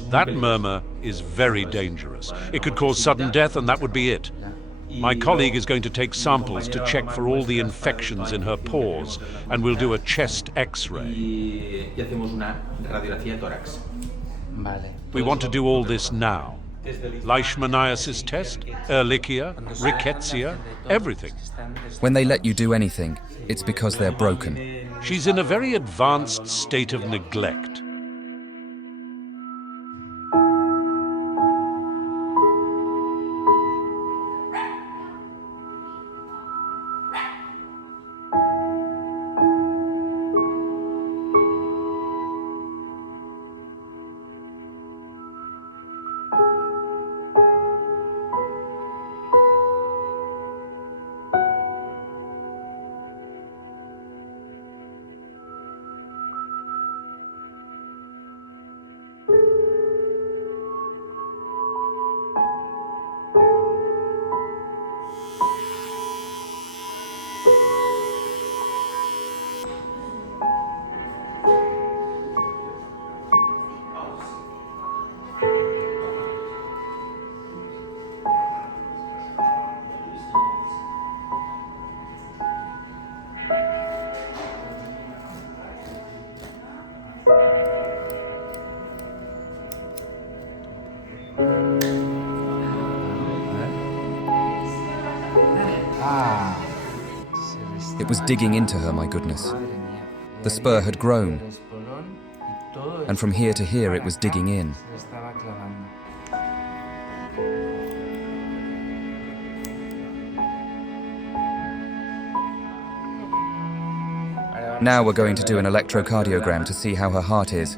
That murmur is very dangerous. It could cause sudden death and that would be it. My colleague is going to take samples to check for all the infections in her pores, and we'll do a chest X-ray. We want to do all this now. Leishmaniasis test, Ehrlichia, rickettsia, everything. When they let you do anything, it's because they're broken. She's in a very advanced state of neglect. It was digging into her, my goodness. The spur had grown, and from here to here it was digging in. Now we're going to do an electrocardiogram to see how her heart is.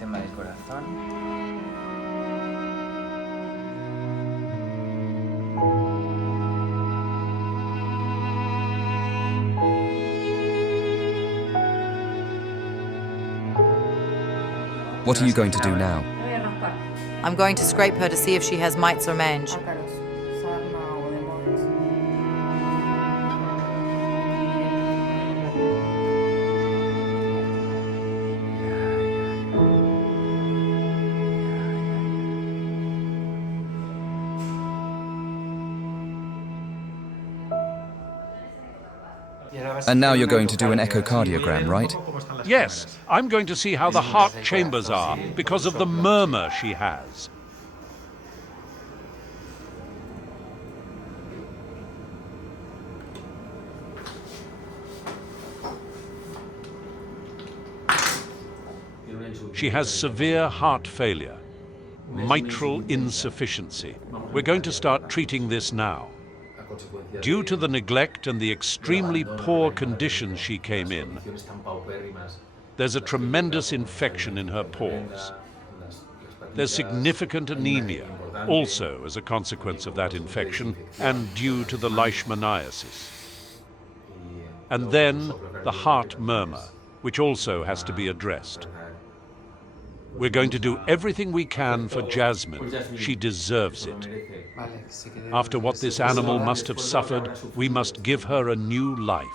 What are you going to do now? I'm going to scrape her to see if she has mites or mange. And now you're going to do an echocardiogram, right? Yes, I'm going to see how the heart chambers are because of the murmur she has. She has severe heart failure, mitral insufficiency. We're going to start treating this now. Due to the neglect and the extremely poor conditions she came in, there's a tremendous infection in her pores. There's significant anemia, also as a consequence of that infection and due to the leishmaniasis. And then the heart murmur, which also has to be addressed. We're going to do everything we can for Jasmine. She deserves it. After what this animal must have suffered, we must give her a new life.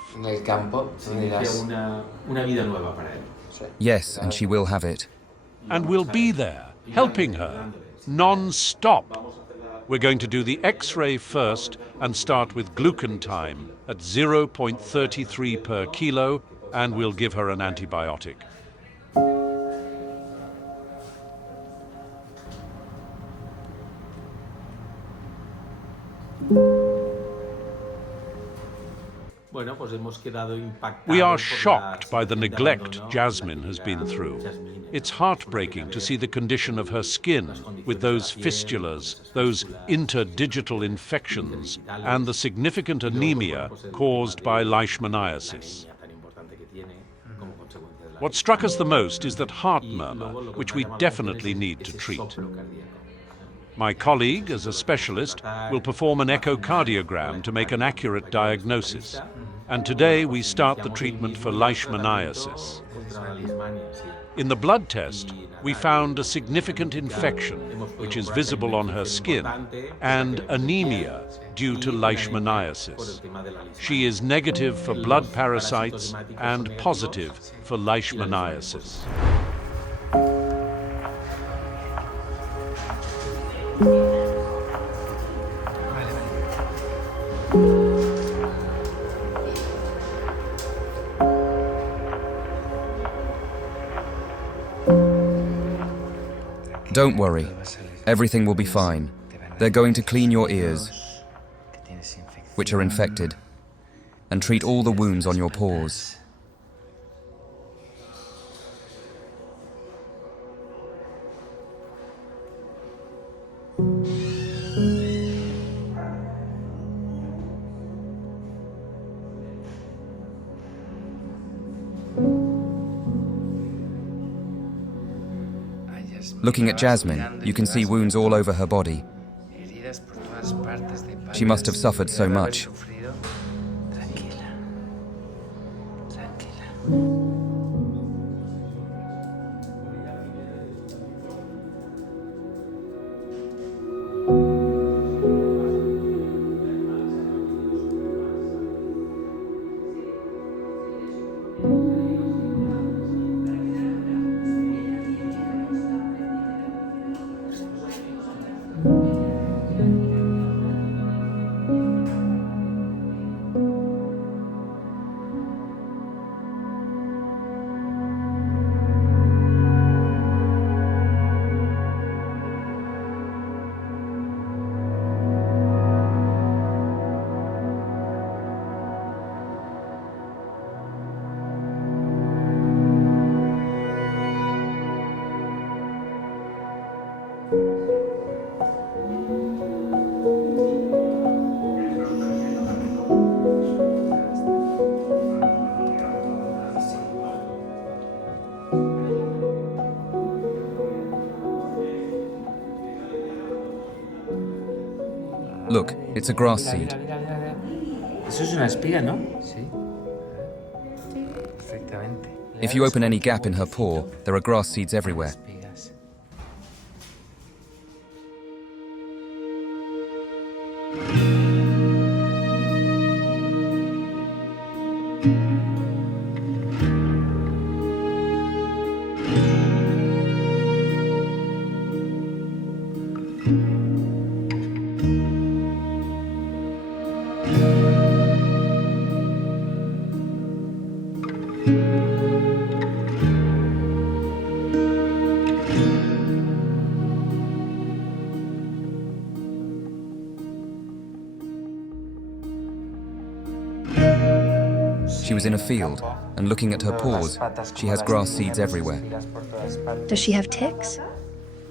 Yes, and she will have it. And we'll be there, helping her, non-stop. We're going to do the X-ray first and start with glucantime at 0.33 per kilo, and we'll give her an antibiotic. We are shocked by the neglect Jasmine has been through. It's heartbreaking to see the condition of her skin with those fistulas, those interdigital infections, and the significant anemia caused by leishmaniasis. What struck us the most is that heart murmur, which we definitely need to treat. My colleague, as a specialist, will perform an echocardiogram to make an accurate diagnosis. And today we start the treatment for leishmaniasis. In the blood test, we found a significant infection, which is visible on her skin, and anemia due to leishmaniasis. She is negative for blood parasites and positive for leishmaniasis. Don't worry, everything will be fine. They're going to clean your ears, which are infected, and treat all the wounds on your paws. Looking at Jasmine, you can see wounds all over her body. She must have suffered so much. Look, it's a grass seed. Eso es una espiga, ¿no? Sí. Perfectamente. If you open any gap in her paw, there are grass seeds everywhere. She was in a field, and looking at her paws, she has grass seeds everywhere. Does she have ticks?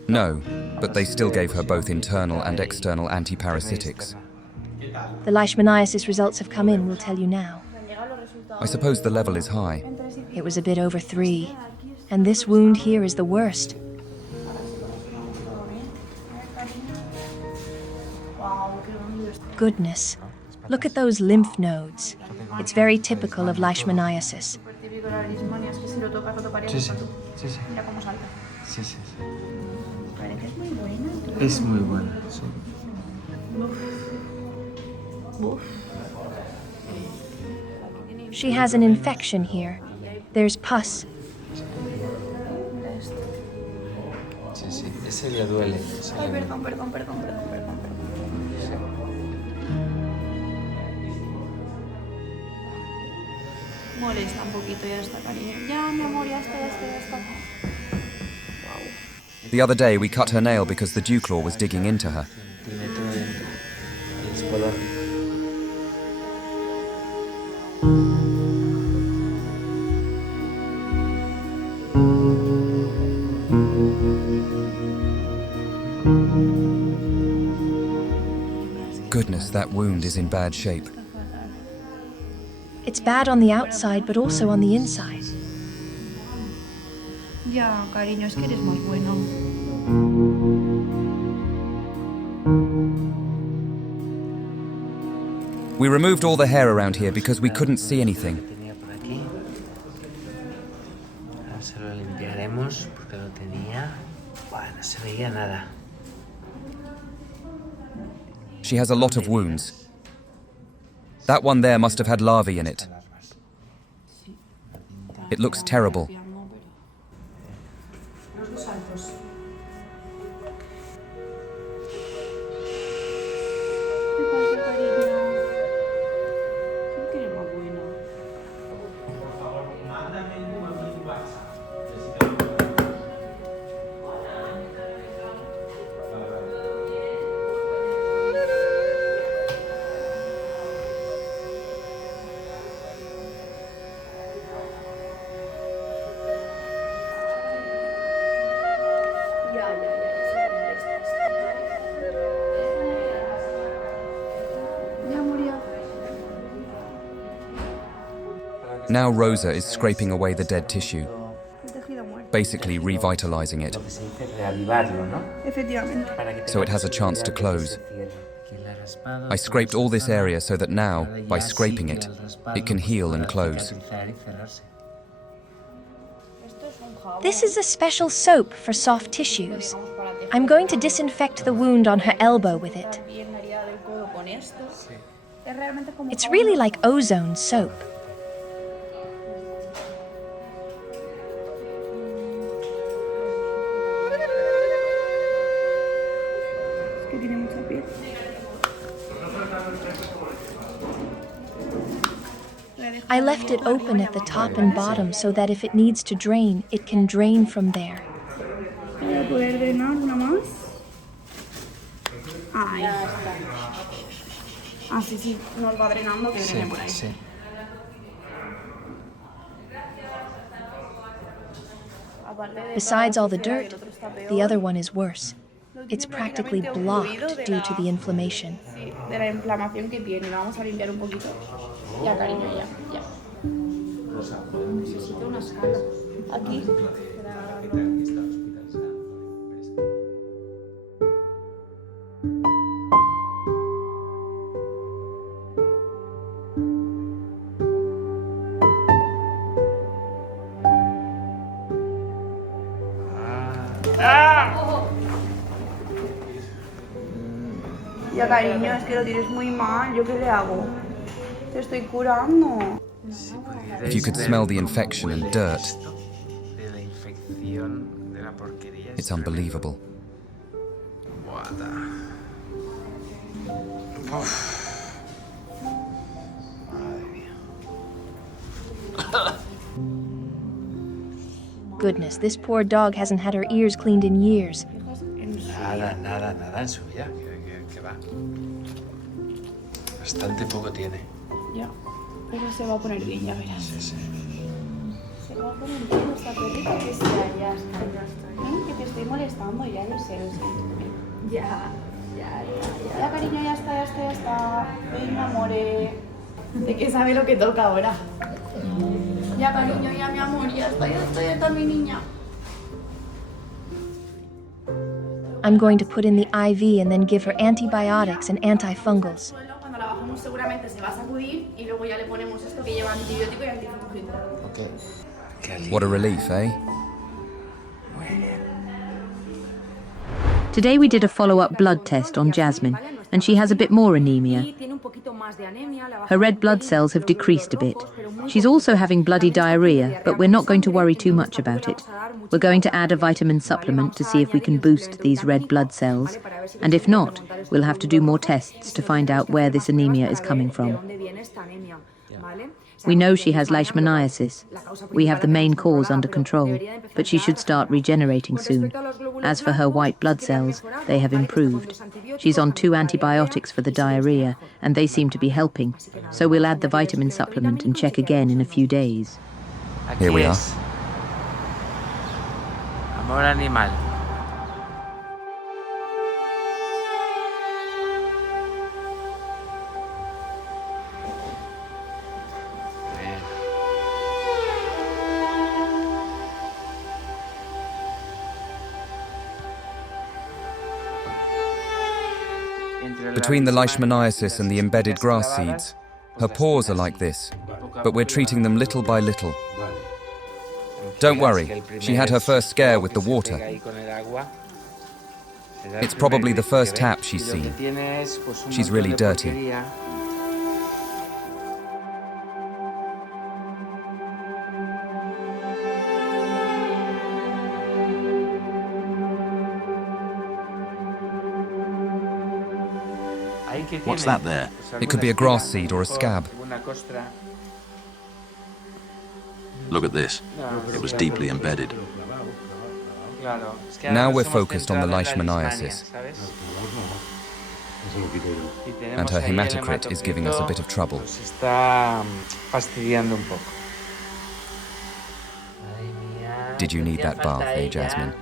No, but they still gave her both internal and external antiparasitics. The leishmaniasis results have come in, we'll tell you now. I suppose the level is high. It was a bit over 3, and this wound here is the worst. Goodness, look at those lymph nodes. It's very typical of leishmaniasis. Es muy buena, sí. She has an infection here. There's pus. Sí, sí, ese le duele. Ay, perdón. Molesta un poquito, ya está, cariño. Ya, mi amor, ya está. The other day, we cut her nail because the dew claw was digging into her. Goodness, that wound is in bad shape. It's bad on the outside, but also on the inside. Ya, cariño, es que eres más bueno. We removed all the hair around here because we couldn't see anything. Ahora se lo limpiaremos porque lo tenía. Bueno, no se veía nada. She has a lot of wounds. That one there must have had larvae in it. It looks terrible. Now Rosa is scraping away the dead tissue, basically revitalizing it, so it has a chance to close. I scraped all this area so that now, by scraping it, it can heal and close. This is a special soap for soft tissues. I'm going to disinfect the wound on her elbow with it. It's really like ozone soap. I left it open at the top and bottom so that if it needs to drain, it can drain from there. Voy a poder drenar una más. Ay. Así sí, nos va drenando que drene por ahí. Sí. Besides all the dirt, the other one is worse. It's practically blocked due to the inflammation. Sí, de la inflamación que tiene. Vamos a limpiar un poquito. Ya, cariño, ya. Necesito una escala. Aquí. Ya, cariño, es que lo tienes muy mal. ¿Yo qué le hago? Te estoy curando. If you could smell the infection and dirt, it's unbelievable. Goodness, this poor dog hasn't had her ears cleaned in years. Nada en su vida. ¿Qué va? Bastante poco tiene. Ya, pero se va a poner bien, ya verás. Sí. Se va a poner bien esta pelita que sea, ya está. Que te estoy molestando, ya lo sé. Ya. Ya, cariño, ya está, ya está, ya está. Venga, amore. ¿De qué sabe lo que toca ahora? Ya, cariño, ya, mi amor, ya está mi niña. I'm going to put in the IV and then give her antibiotics and antifungals. Cuando la bajamos seguramente se va a sacudir y luego ya le ponemos esto que lleva antibiótico y antifúngico. What a relief, eh? Today we did a follow-up blood test on Jasmine, and she has a bit more anemia. Her red blood cells have decreased a bit. She's also having bloody diarrhea, but we're not going to worry too much about it. We're going to add a vitamin supplement to see if we can boost these red blood cells, and if not, we'll have to do more tests to find out where this anemia is coming from. We know she has leishmaniasis. We have the main cause under control, but she should start regenerating soon. As for her white blood cells, they have improved. She's on 2 antibiotics for the diarrhea, and they seem to be helping, so we'll add the vitamin supplement and check again in a few days. Here we are. Amor animal. Between the leishmaniasis and the embedded grass seeds, her paws are like this, but we're treating them little by little. Don't worry, she had her first scare with the water. It's probably the first tap she's seen. She's really dirty. What's that there? It could be a grass seed or a scab. Look at this. It was deeply embedded. Now we're focused on the leishmaniasis. And her hematocrit is giving us a bit of trouble. Did you need that bath, eh, Jasmine?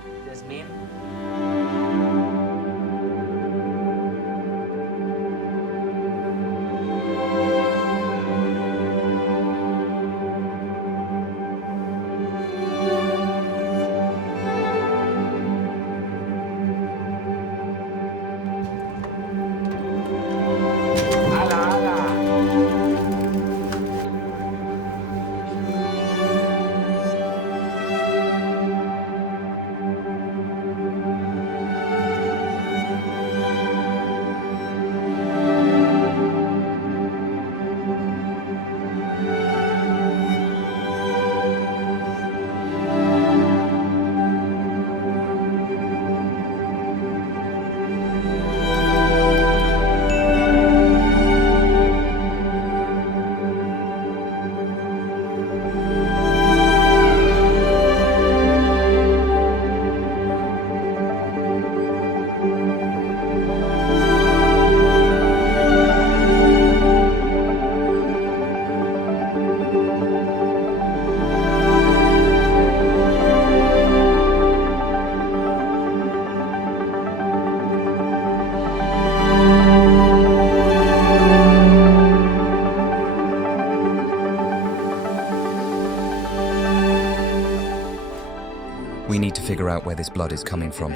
We need to figure out where this blood is coming from.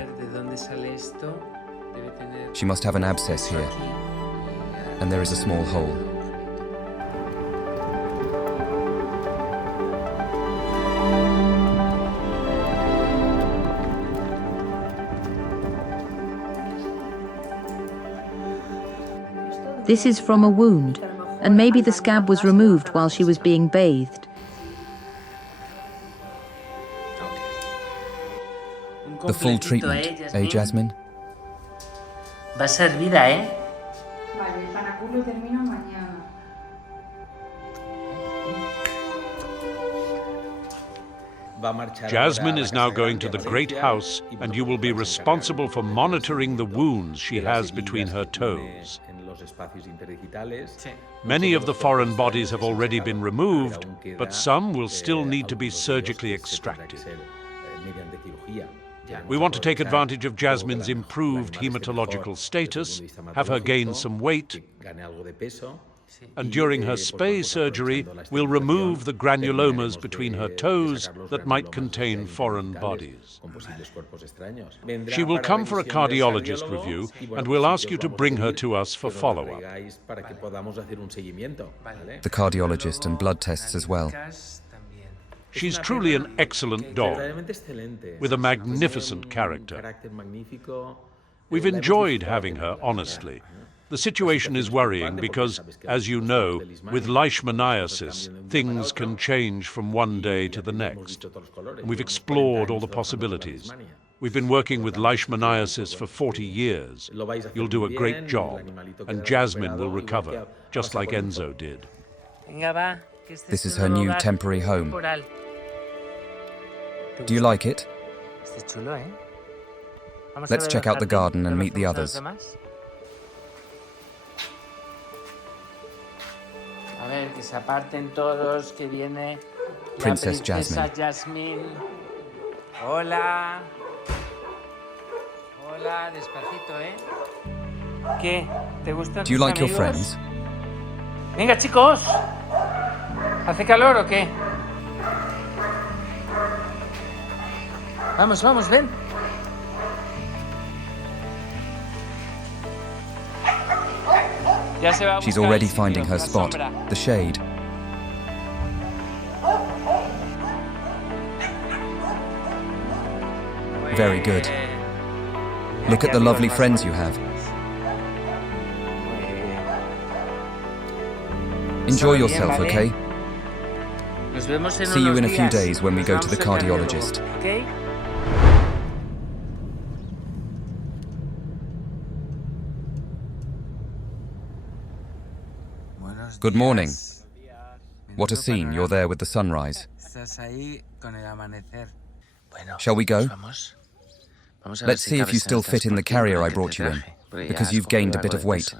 She must have an abscess here, and there is a small hole. This is from a wound, and maybe the scab was removed while she was being bathed. The full treatment, eh, Jasmine? Va servida, ¿eh? Vale, el panaculo termina mañana. Jasmine is now going to the great house, and you will be responsible for monitoring the wounds she has between her toes. Many of the foreign bodies have already been removed, but some will still need to be surgically extracted. We want to take advantage of Jasmine's improved hematological status, have her gain some weight, and during her spay surgery, we'll remove the granulomas between her toes that might contain foreign bodies. She will come for a cardiologist review, and we'll ask you to bring her to us for follow-up. The cardiologist and blood tests as well. She's truly an excellent dog, with a magnificent character. We've enjoyed having her, honestly. The situation is worrying because, as you know, with leishmaniasis, things can change from one day to the next. And we've explored all the possibilities. We've been working with leishmaniasis for 40 years. You'll do a great job, and Jasmine will recover, just like Enzo did. This is her new temporary home. Do you like it? Let's check out the garden and meet the others. Princess Jasmine. Hola. Hola, despacito, ¿eh? ¿Qué? ¿Te gustan Do you tus like your amigos? friends? Venga, chicos. ¿Hace calor o qué? Vamos, vamos, ven. Ya se va a She's buscar already el sitio, finding her la spot, sombra. the shade. Very good. Look at the lovely friends you have. Enjoy yourself, okay? Nos vemos en See you unos in a few días. days when we Nos go to vamos the al cardiólogo, cardiologist. ¿ok? Good morning. What a scene, you're there with the sunrise. Shall we go? Let's see if you still fit in the carrier I brought you in, because you've gained a bit of weight.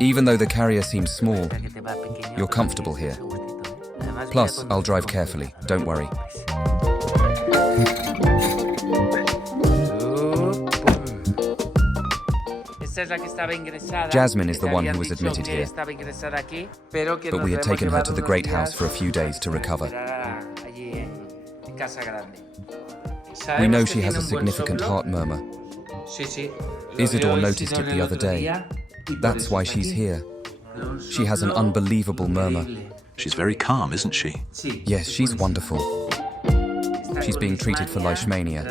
Even though the carrier seems small, you're comfortable here. Plus, I'll drive carefully, don't worry. Jasmine is the one who was admitted here, but we had taken her to the Great House for a few days to recover. We know she has a significant heart murmur. Isidore noticed it the other day. That's why she's here. She has an unbelievable murmur. She's very calm, isn't she? Yes, she's wonderful. She's being treated for leishmania,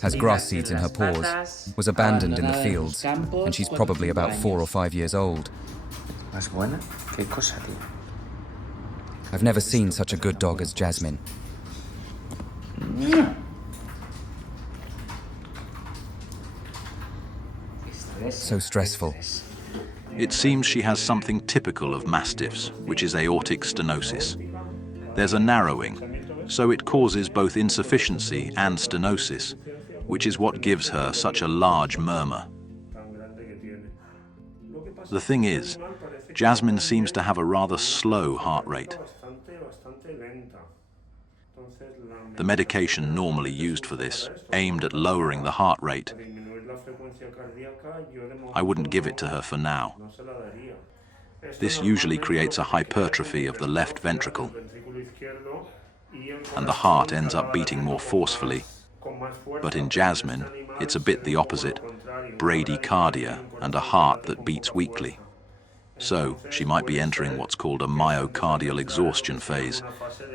has grass seeds in her paws, was abandoned in the fields, and she's probably about 4 or 5 years old. I've never seen such a good dog as Jasmine. So stressful. It seems she has something typical of mastiffs, which is aortic stenosis. There's a narrowing, so it causes both insufficiency and stenosis, which is what gives her such a large murmur. The thing is, Jasmine seems to have a rather slow heart rate. The medication normally used for this, aimed at lowering the heart rate, I wouldn't give it to her for now. This usually creates a hypertrophy of the left ventricle, and the heart ends up beating more forcefully. But in Jasmine, it's a bit the opposite, bradycardia and a heart that beats weakly. So she might be entering what's called a myocardial exhaustion phase,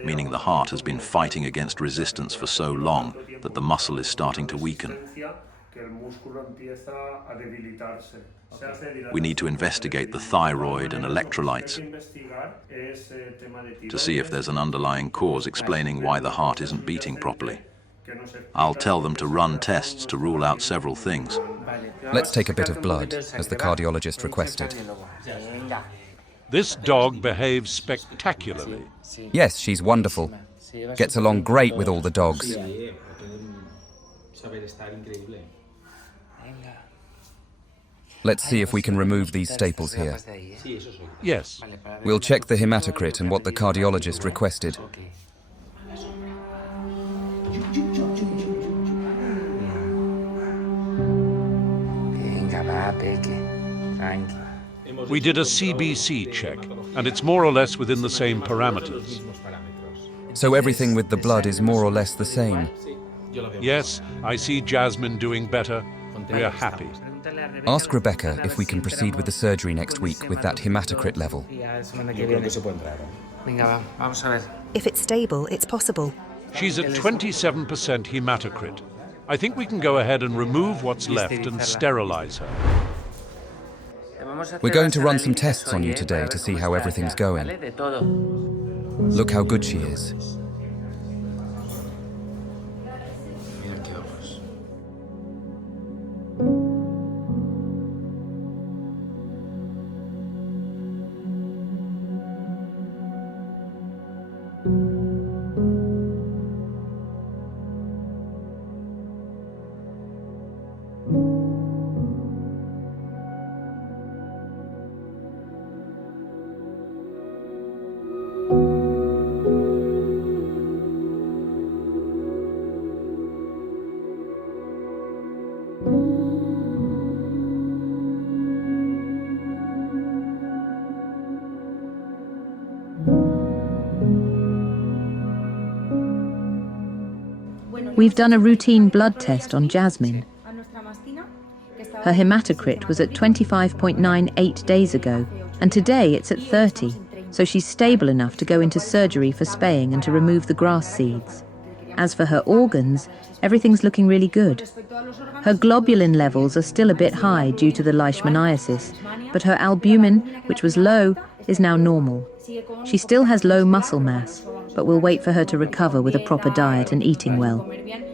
meaning the heart has been fighting against resistance for so long that the muscle is starting to weaken. We need to investigate the thyroid and electrolytes to see if there's an underlying cause explaining why the heart isn't beating properly. I'll tell them to run tests to rule out several things. Let's take a bit of blood, as the cardiologist requested. This dog behaves spectacularly. Yes, she's wonderful. Gets along great with all the dogs. Let's see if we can remove these staples here. Yes. We'll check the hematocrit and what the cardiologist requested. We did a CBC check, and it's more or less within the same parameters. So everything with the blood is more or less the same. Yes, I see Jasmine doing better. We're happy. Ask Rebecca if we can proceed with the surgery next week with that hematocrit level. If it's stable, it's possible. She's at 27% hematocrit. I think we can go ahead and remove what's left and sterilize her. We're going to run some tests on you today to see how everything's going. Look how good she is. We've done a routine blood test on Jasmine. Her hematocrit was at 25.9 8 days ago, and today it's at 30, so she's stable enough to go into surgery for spaying and to remove the grass seeds. As for her organs, everything's looking really good. Her globulin levels are still a bit high due to the leishmaniasis, but her albumin, which was low, is now normal. She still has low muscle mass, but we'll wait for her to recover with a proper diet and eating well.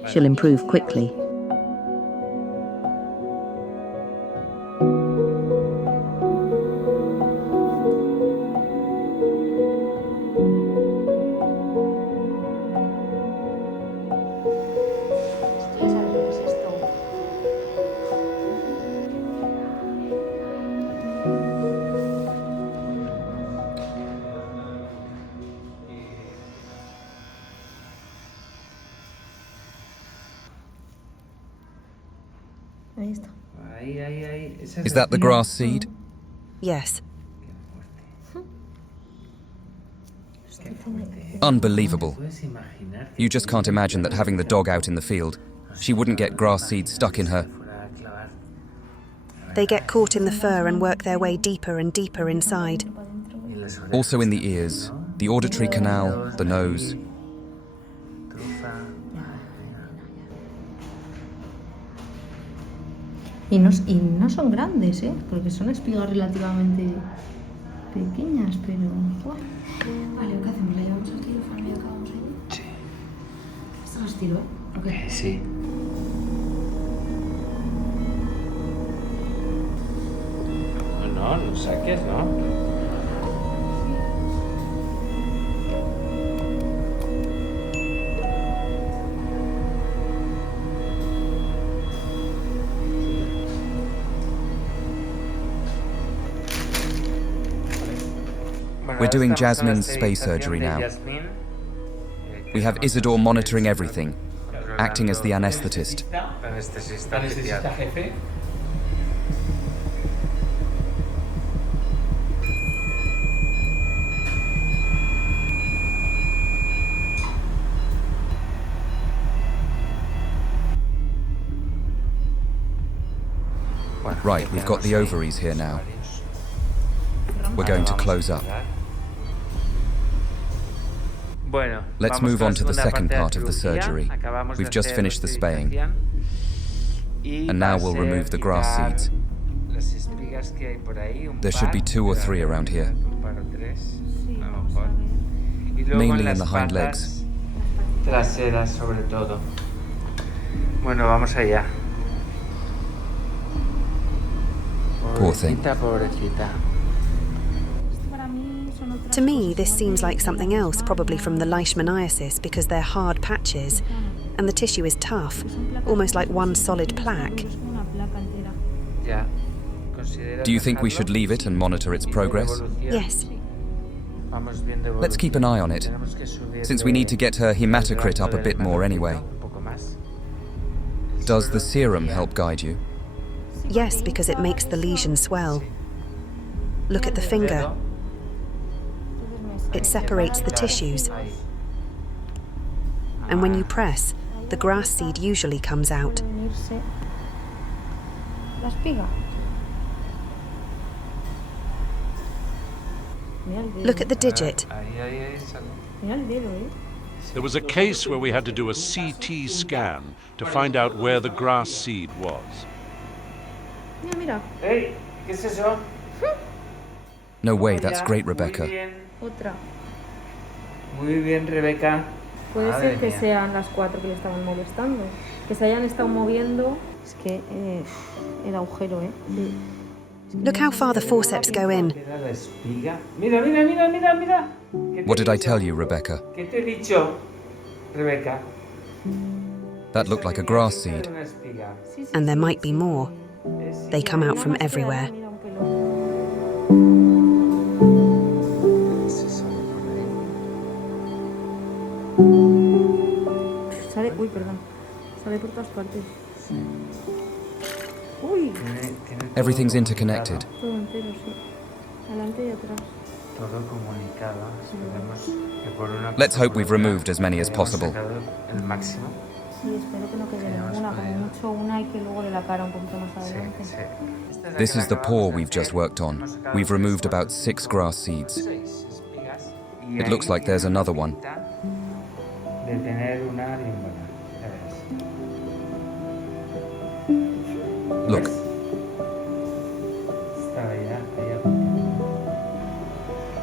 She'll improve quickly. Is that the grass seed? Yes. Unbelievable. You just can't imagine that having the dog out in the field, she wouldn't get grass seeds stuck in her. They get caught in the fur and work their way deeper and deeper inside. Also in the ears, the auditory canal, the nose. Y no son grandes, porque son espigas relativamente pequeñas, pero... ¡Buah! Vale, ¿qué hacemos? ¿La llevamos al quirófano y acabamos allí? Sí. ¿Esto lo estiro, Okay. Sí. No saques, ¿no? We're doing Jasmine's spay surgery now. We have Isidore monitoring everything, acting as the anesthetist. Right, we've got the ovaries here now. We're going to close up. Let's move on to the second part of the surgery. We've just finished the spaying. And now we'll remove the grass seeds. There should be 2 or 3 around here. Mainly in the hind legs. Traseras sobre todo. Bueno, vamos allá. Poor thing. Pobrecita. To me, this seems like something else, probably from the leishmaniasis, because they're hard patches. and the tissue is tough, almost like one solid plaque. Yeah. Do you think we should leave it and monitor its progress? Yes. Let's keep an eye on it, since we need to get her hematocrit up a bit more anyway. Does the serum help guide you? Yes, because it makes the lesion swell. Look at the finger. It separates the tissues. And when you press, the grass seed usually comes out. Look at the digit. There was a case where we had to do a CT scan to find out where the grass seed was. Mira. Hey, ¿qué es eso? No way, that's great, Rebecca. Otra. Muy bien, Rebecca. Puede Madre ser que mía. sean las 4 que le estaban molestando. Que se hayan estado moviendo. Es que el agujero, ¿eh? Look how far the forceps go in. Mira, mira, mira, mira, mira. What did I tell you, Rebecca? ¿Qué te he dicho, Rebecca? That looked like a grass seed. And there might be more. They come out from everywhere. Sale, uy, perdón. Sale por todas partes. Uy. Everything's interconnected. Todo entero, sí. Adelante y atrás. Todo comunicado. Esperemos que por una Let's hope we've removed as many as possible. el máximo. Sí, espero que no quede ninguna, como mucho una y que luego de la cara un poquito más adelante. This is the paw we've just worked on. We've removed about 6 grass seeds. It looks like there's another one. De tener una limbana. Ya verás. Look, Está allá, allá.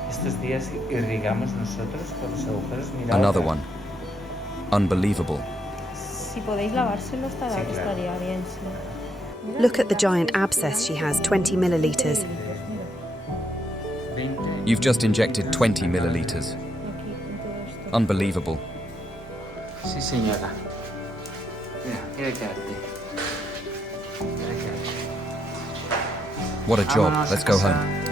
Estos días irrigamos nosotros por los agujeros. Mira, another otra. one. Unbelievable. Si podéis lavárselo estaría bien, sí. Look at the giant abscess she has, 20 milliliters. You've just injected 20 milliliters. Unbelievable. Sí, señora. Mira, mira qué arte. Mira qué arte. What a job. Vámonos Let's a go casa. home.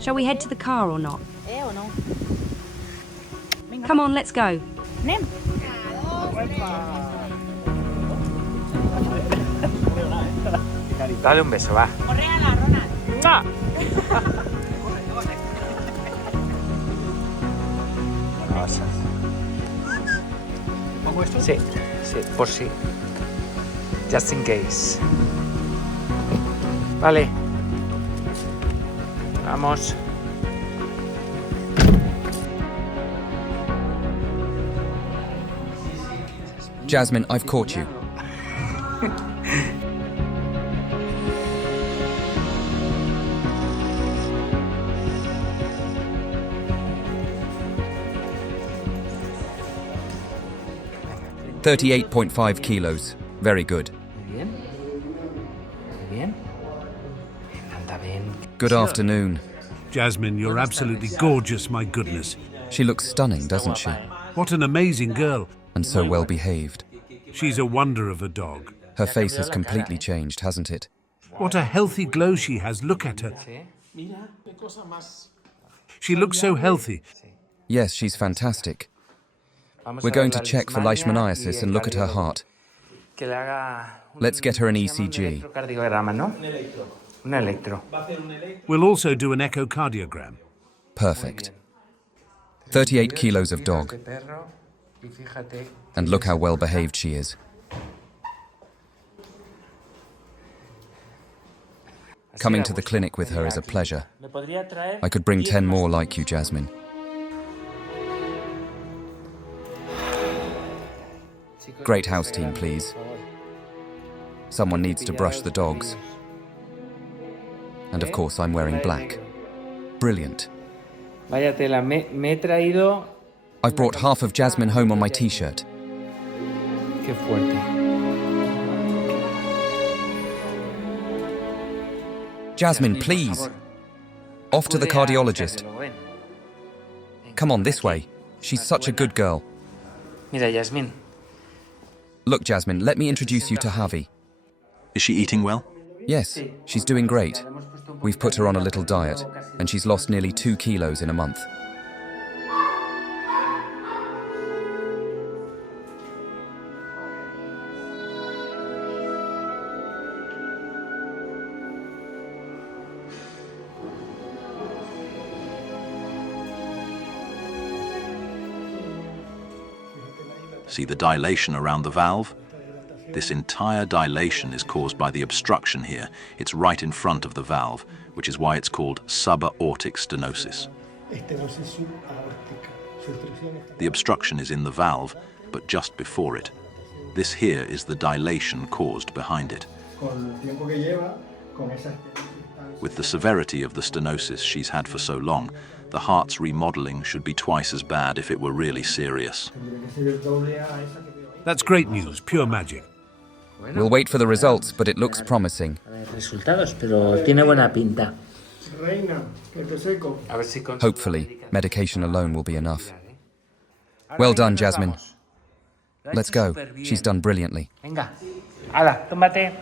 Shall we head to the car or not? Come on, let's go. Dale un beso, va. Cosas. Sí, sí, por sí. Just in case. Vale. Vamos. Jasmine, I've caught you. $38.5 kilos. Very good. Bien. Bien. Anda bien. Good afternoon. Jasmine, you're absolutely gorgeous, my goodness. She looks stunning, doesn't she? What an amazing girl. And so well behaved. She's a wonder of a dog. Her face has completely changed, hasn't it? What a healthy glow she has. Look at her. She looks so healthy. Yes, she's fantastic. We're going to check for leishmaniasis and look at her heart. Let's get her an ECG. Un electro. We'll also do an echocardiogram. Perfect. 38 kilos of dog. And look how well behaved she is. Coming to the clinic with her is a pleasure. I could bring 10 more like you, Jasmine. Great house team, please. Someone needs to brush the dogs. And of course, I'm wearing black. Brilliant. Vaya tela, me he traído... I've brought half of Jasmine home on my t-shirt. Qué fuerte. Jasmine, please. Off to the cardiologist. Come on, this way. She's such a good girl. Mira, Jasmine. Look, Jasmine, let me introduce you to Javi. Is she eating well? Yes, she's doing great. We've put her on a little diet, and she's lost nearly 2 kilos in a month. See the dilation around the valve? This entire dilation is caused by the obstruction here. It's right in front of the valve, which is why it's called subaortic stenosis. The obstruction is in the valve, but just before it. This here is the dilation caused behind it. With the severity of the stenosis she's had for so long, the heart's remodeling should be twice as bad if it were really serious. That's great news, pure magic. We'll wait for the results, but it looks promising. Hopefully, medication alone will be enough. Well done, Jasmine. Let's go. She's done brilliantly. Venga, hala, tómate.